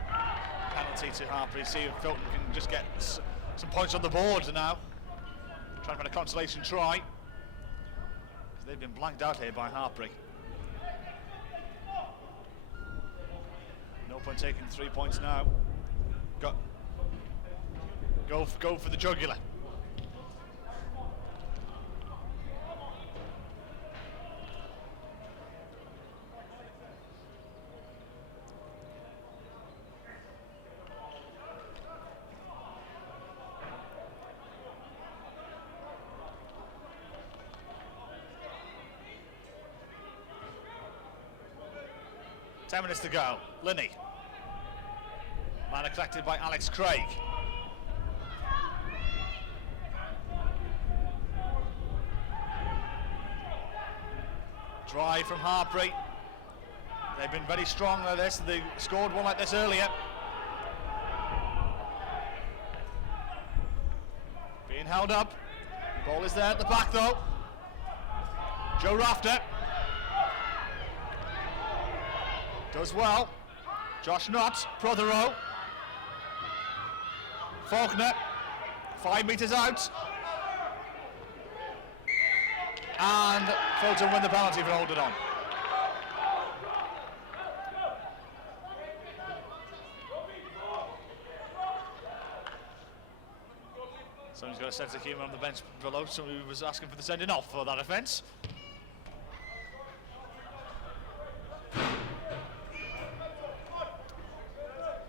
penalty to Hartpury, see if Filton can just get some points on the board now. Trying to find a consolation try, because they've been blanked out here by Hartpury. No point taking 3 points now. Go for the jugular. 10 minutes to go. Linney. Minor collected by Alex Craig. Drive from Hartpury. They've been very strong at this. They scored one like this earlier. Being held up. Ball is there at the back though. Joe Rafter. Does well. Josh Knott, Prothero. Faulkner, 5 metres out. And Filton win the penalty for holding on. Someone's got a sense of humour on the bench below. Somebody was asking for the sending off for that offence.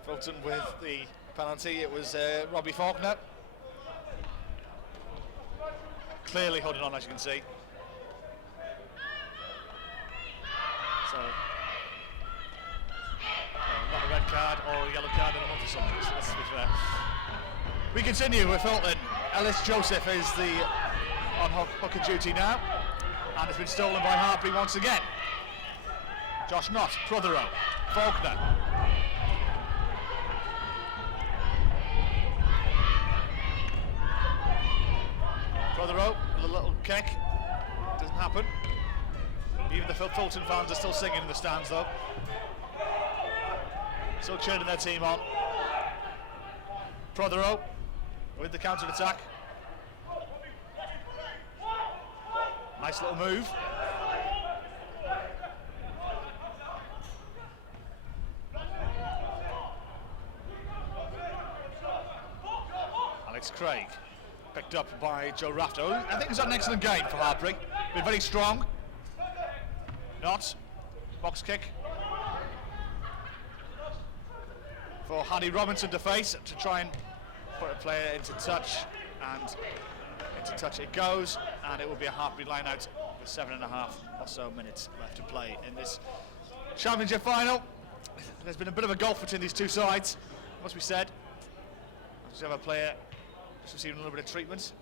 Filton with the penalty. It was Robbie Faulkner. Clearly holding on, as you can see. So, not a red card or a yellow card in a month or something, so let's be fair. We continue with Filton. Ellis Joseph is on hooker duty now, and it's been stolen by Hartpury once again. Josh Knott, Prothero, Faulkner. Prothero with a little kick. Doesn't happen. Even the Filton fans are still singing in the stands though. Still cheering their team on. Prothero with the counter attack. Nice little move. Alex Craig picked up by Joe Rafter. I think it's an excellent game for Hartpury. Been very strong. Not box kick for Harry Robinson to face to try and put a player into touch, and into touch it goes, and it will be a Hartpury line out with 7.5 or so minutes left to play in this championship final. There's been a bit of a gulf between these two sides, must be said. Just have a player just receiving a little bit of treatment.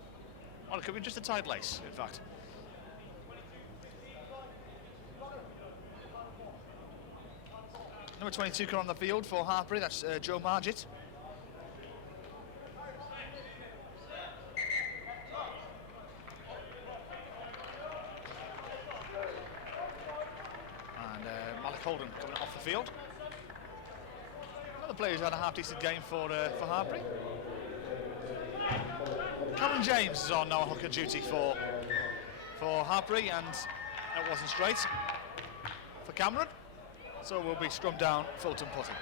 Well, it could be just a tight lace, in fact. Number 22 coming on the field for Hartpury, that's Joe Margett. And Malik Holden coming off the field. Other players had a half-decent game for Hartpury. Cameron James is on now hooker duty for Hartpury, and that wasn't straight for Cameron. So we'll be scrum down, Filton putting.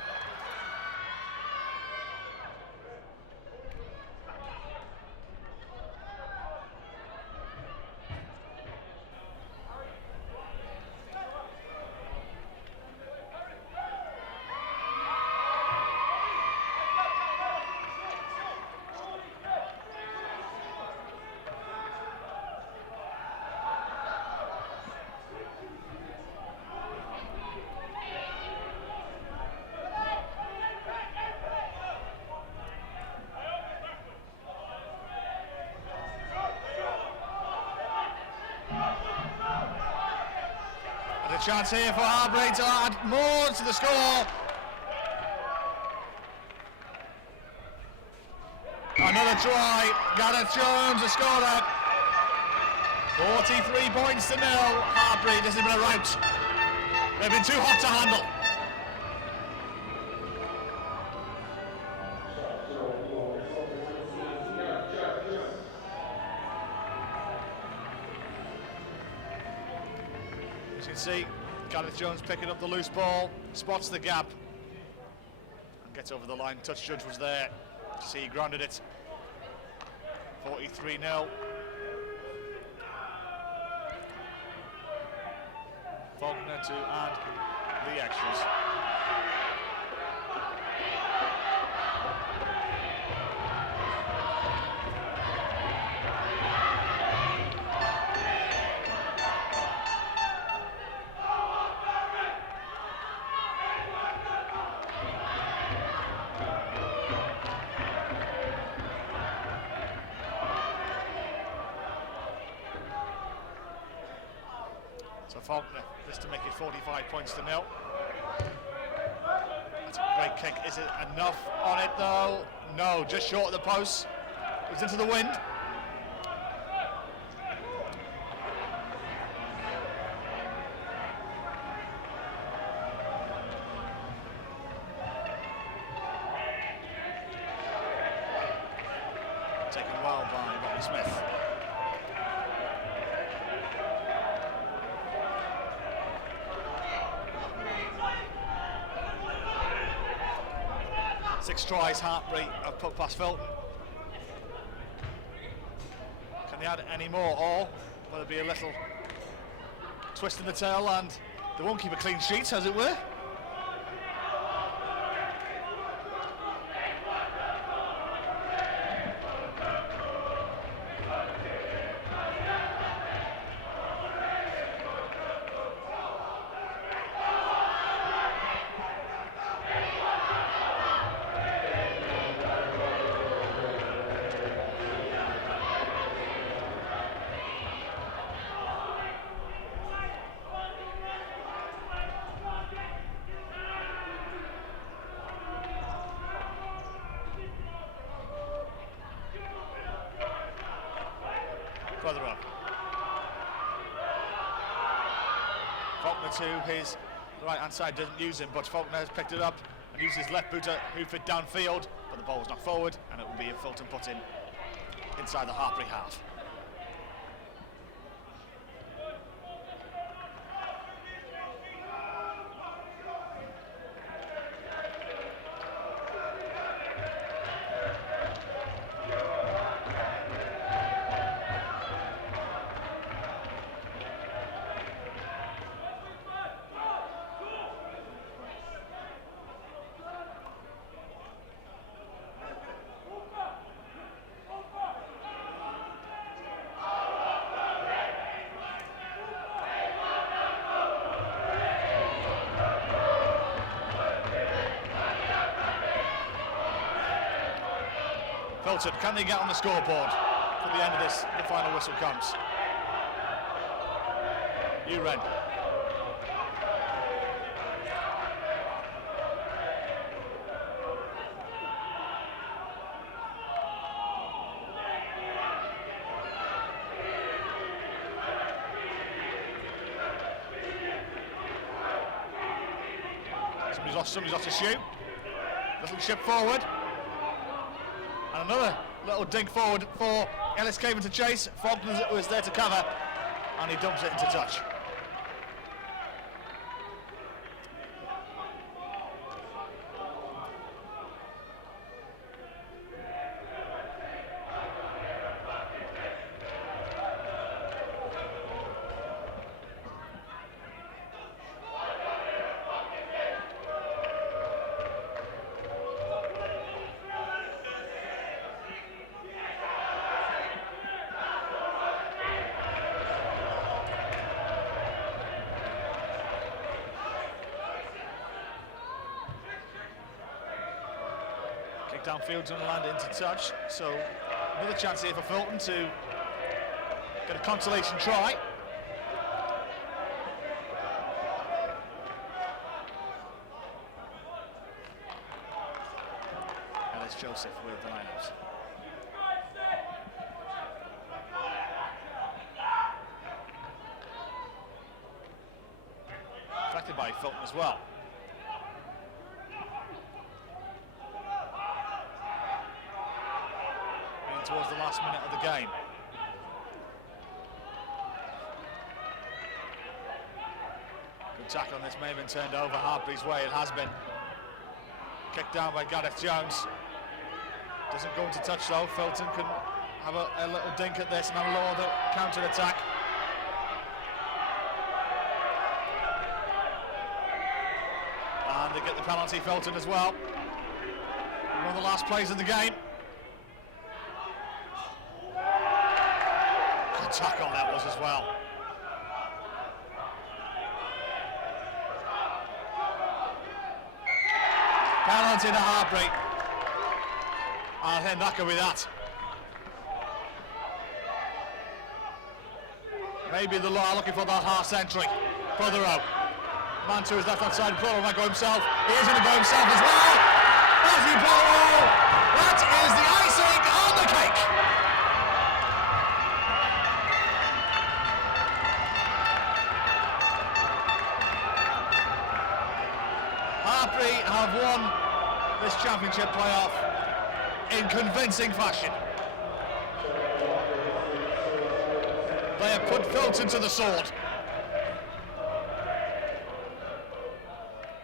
Chance here for Hartpury to add more to the score. Another try. Gareth Jones has scored it. 43 points to 0. Hartpury, this has been a rout. They've been too hot to handle. As you can see, Gareth Jones picking up the loose ball, spots the gap, and gets over the line. Touch judge was there to see he grounded it. 43-0. Faulkner to add the extras. So Faulkner, this to make it 45 points to 0. That's a great kick. Is it enough on it though? No, just short of the post. It was into the wind. Taken well by Rugby Smith. Six tries Hartpury have put past Filton. Can they add any more, or will there be a little twist in the tail and they won't keep a clean sheet, as it were? Further up. Faulkner to his right hand side, doesn't use him, but Faulkner has picked it up and used his left booter, hoof it downfield, but the ball was knocked forward and it will be a Filton put in inside the Hartpury half. Filton, can they get on the scoreboard for the end of this? The final whistle comes. Uren. Somebody's lost a shoe. Little chip forward. And another little dink forward for Ellis Caven to chase. Faulkner was there to cover, and he dumps it into touch. Downfield's going to land into touch, so another chance here for Filton to get a consolation try. Ellis Joseph with the lineups. Affected by Filton as well. Towards the last minute of the game. Good tackle on this, may have been turned over Hartpury's way, it has been. Kicked down by Gareth Jones. Doesn't go into touch though. Filton can have a little dink at this and have a lower the counter attack. And they get the penalty, Filton as well. One of the last plays of the game. Tackle that was as well. Penalty to Hartpury. I think that could be that. Maybe the law looking for that half century. Prothero. Man to his left-hand side. Prothero might go himself. He is going to go himself as well. Matthew Prothero. That is the icing on the cake. Hartpury have won this championship playoff in convincing fashion. They have put Filton to the sword.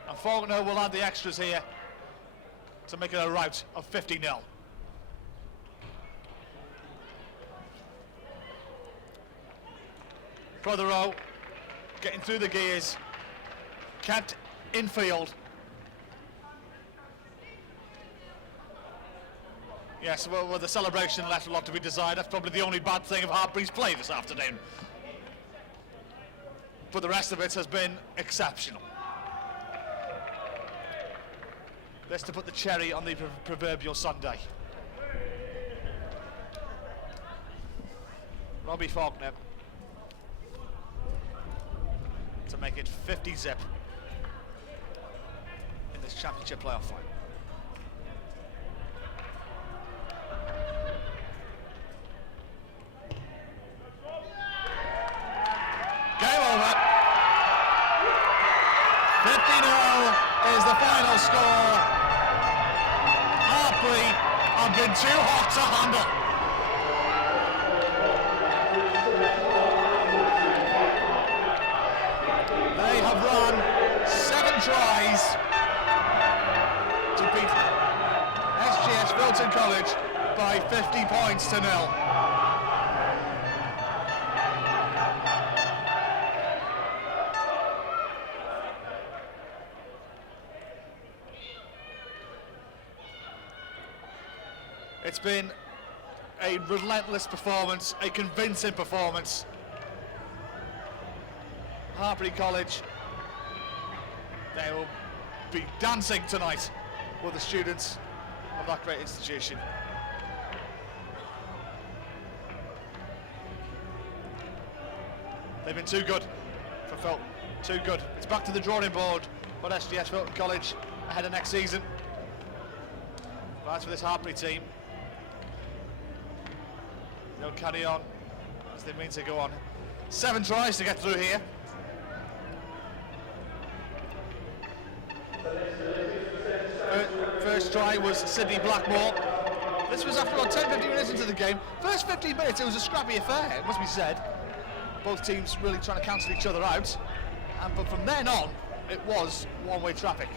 And Faulkner will add the extras here to make it a rout of 50-0. Prothero getting through the gears, kept infield. Yes, well, the celebration left a lot to be desired. That's probably the only bad thing of Hartpury's play this afternoon. But the rest of it has been exceptional. This to put the cherry on the proverbial sundae. Robbie Faulkner to make it 50-zip in this championship playoff final. Game over. 50-0 is the final score. Hartpury have been too hot to handle. They have run 7 tries to beat SGS Filton College by 50 points to 0. It's been a relentless performance, a convincing performance. Hartpury College, they will be dancing tonight with the students of that great institution. They've been too good for Filton, too good. It's back to the drawing board for SGS Filton College ahead of next season. But as for this Hartpury team, they'll carry on as they mean to go on. 7 tries to get through here. First try was Sydney Blackmore. This was after about 10-15 minutes into the game. First 15 minutes, it was a scrappy affair, it must be said. Both teams really trying to cancel each other out. But from then on, it was one-way traffic.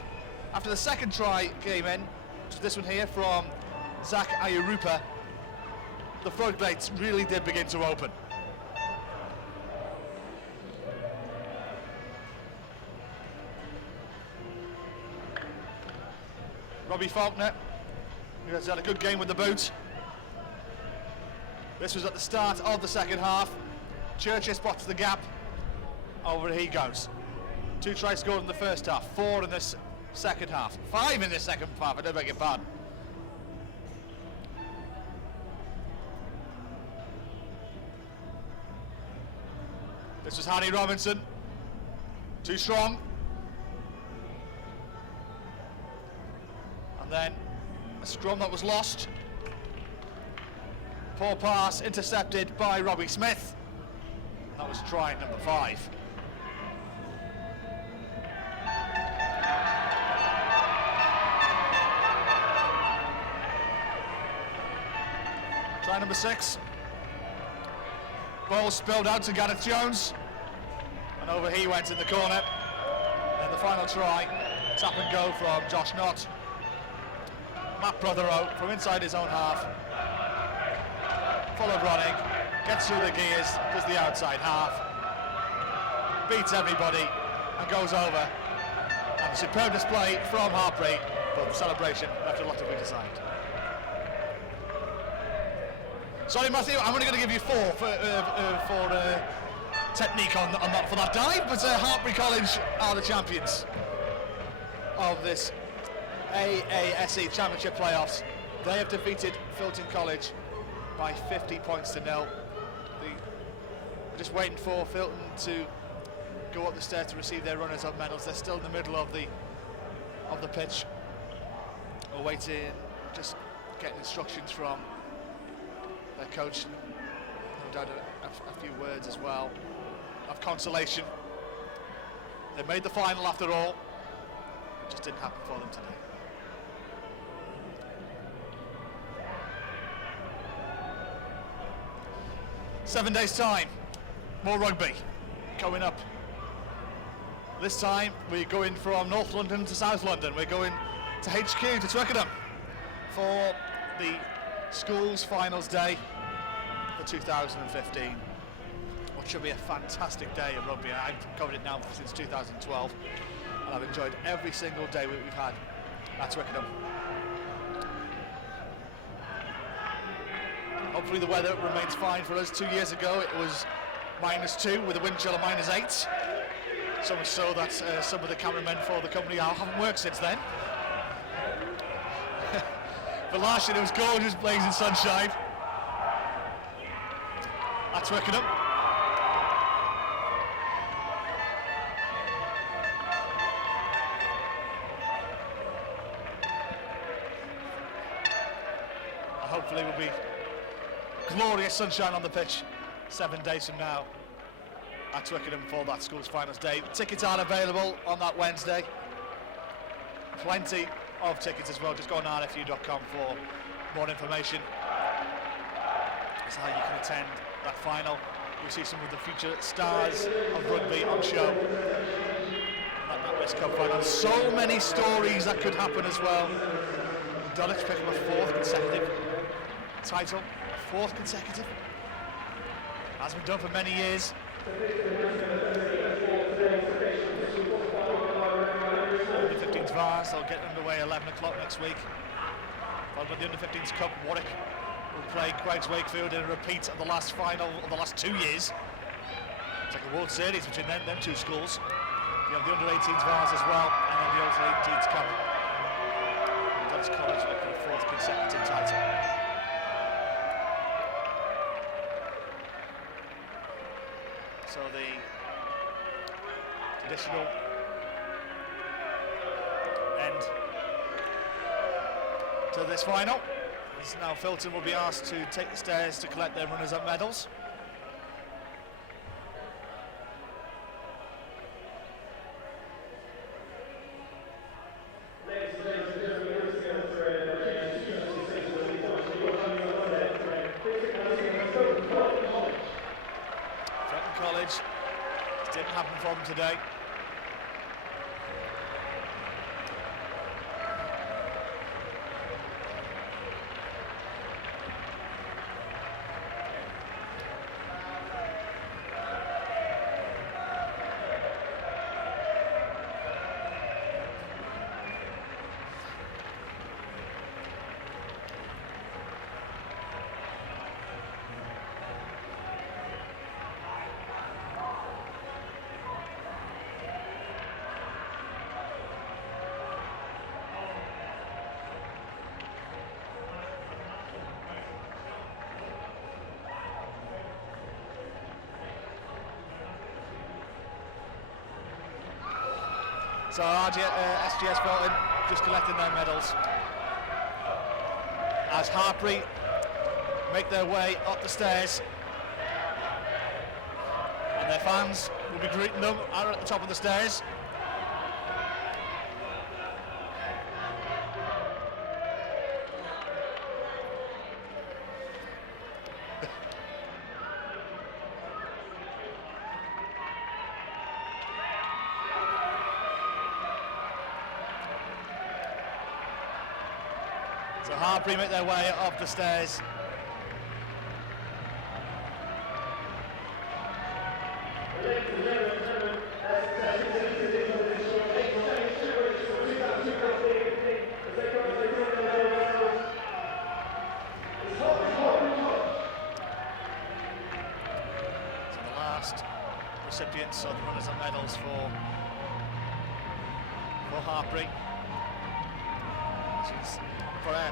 After the second try came in, this one here from Zach Ayarupa, the floodgates really did begin to open. Robbie Faulkner, who has had a good game with the boot. This was at the start of the second half. Churchill spots the gap. Over he goes. 2 tries scored in the first half, 4 in this second half, 5 in this second half, I don't beg your pardon. This was Harry Robinson, too strong. And then a scrum that was lost. Poor pass intercepted by Robbie Smith. That was try number 5. Try number 6. Ball spilled out to Gareth Jones, and over he went in the corner. And the final try, tap and go from Josh Knott. Matt Prothero from inside his own half, full of running, gets through the gears, does the outside half, beats everybody and goes over. And a superb display from Hartpury, but the celebration left a lot to be desired. Sorry, Matthew, I'm only going to give you 4 for technique on that for that dive, but Hartpury College are the champions of this AASE Championship playoffs. They have defeated Filton College by 50 points to 0. The just waiting for Filton to go up the stairs to receive their runners-up medals. They're still in the middle of the pitch, awaiting, just getting instructions from their coach. No doubt a few words as well of consolation. They made the final after all. It just didn't happen for them today. Seven days' time, more rugby coming up. This time we're going from North London to South London. We're going to HQ, to Twickenham, for the school's finals day for 2015. What should be a fantastic day of rugby. I've covered it now since 2012, and I've enjoyed every single day we've had at Twickenham. Hopefully the weather remains fine for us. 2 years ago it was -2 with a wind chill of -8. So much so that some of the cameramen for the company haven't worked since then. But last year it was gorgeous, blazing sunshine at Twickenham. Hopefully we'll be glorious sunshine on the pitch 7 days from now at Twickenham for that school's finals day. Tickets are available on that Wednesday. Plenty of tickets as well. Just go on rfu.com for more information. That's how you can attend that final. You'll see some of the future stars of rugby on show at that West Cup final. So many stories that could happen as well. Dulwich picking up a 4th consecutive title. 4th consecutive. Has been done for many years. Under-15s Vars, they'll get underway 11 o'clock next week. Followed by the Under-15s Cup, Warwick will play Craigs Wakefield in a repeat of the last final of the last 2 years. It's like a World Series between them two schools. You have the Under-18s Vars as well, and then the Under-18s Cup. Dulwich College looking for a 4th consecutive title. So the traditional end to this final. As now Filton will be asked to take the stairs to collect their runners-up medals. College, it didn't happen for them today. So SGS Filton just collecting their medals as Hartpury make their way up the stairs, and their fans will be greeting them out at the top of the stairs. So Hartpury make their way up the stairs. So the last recipients of the runners-up medals for Hartpury.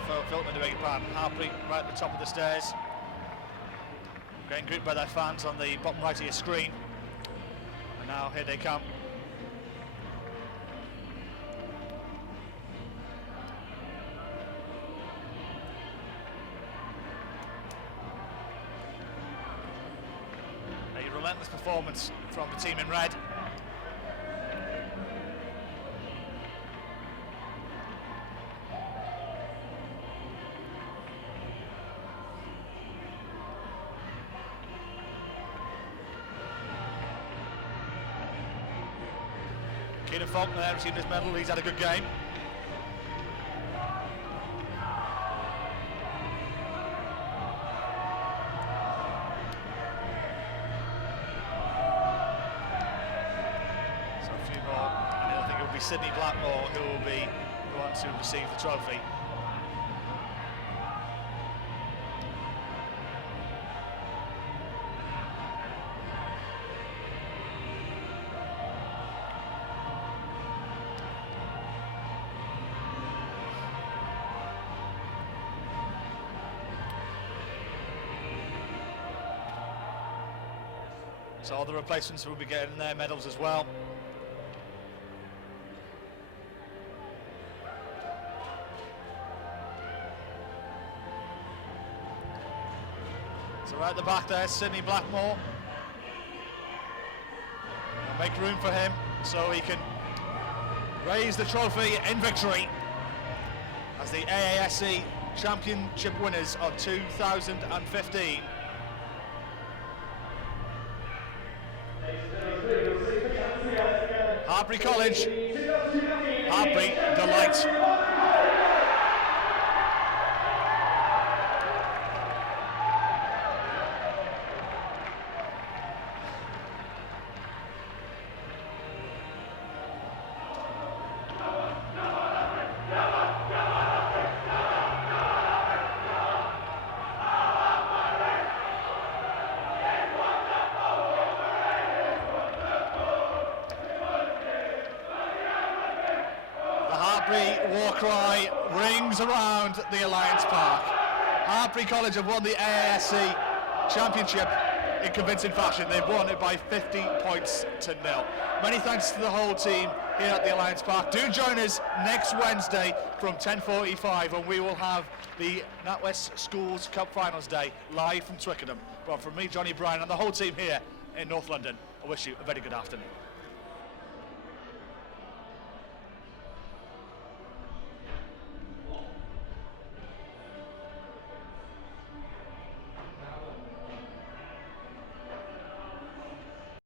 For Filton, I beg your pardon. Hartpury right at the top of the stairs. Getting grouped by their fans on the bottom right of your screen. And now here they come. A relentless performance from the team in red. Filton there receiving his medal, he's had a good game. So a few more, and I think it will be Sydney Blackmore who will be the one to receive the trophy. So all the replacements will be getting their medals as well. So right at the back there, Sydney Blackmore. We'll make room for him so he can raise the trophy in victory as the Aase Championship winners of 2015. Hartpury College, Hartpury delight. War cry rings around the Alliance Park. Hartpury College have won the Aase Championship in convincing fashion. They've won it by 50 points to 0. Many thanks to the whole team here at the Alliance Park. Do join us next Wednesday from 10:45 when we will have the NatWest Schools Cup Finals Day live from Twickenham. But from me, Johnny Bryan, and the whole team here in North London, I wish you a very good afternoon.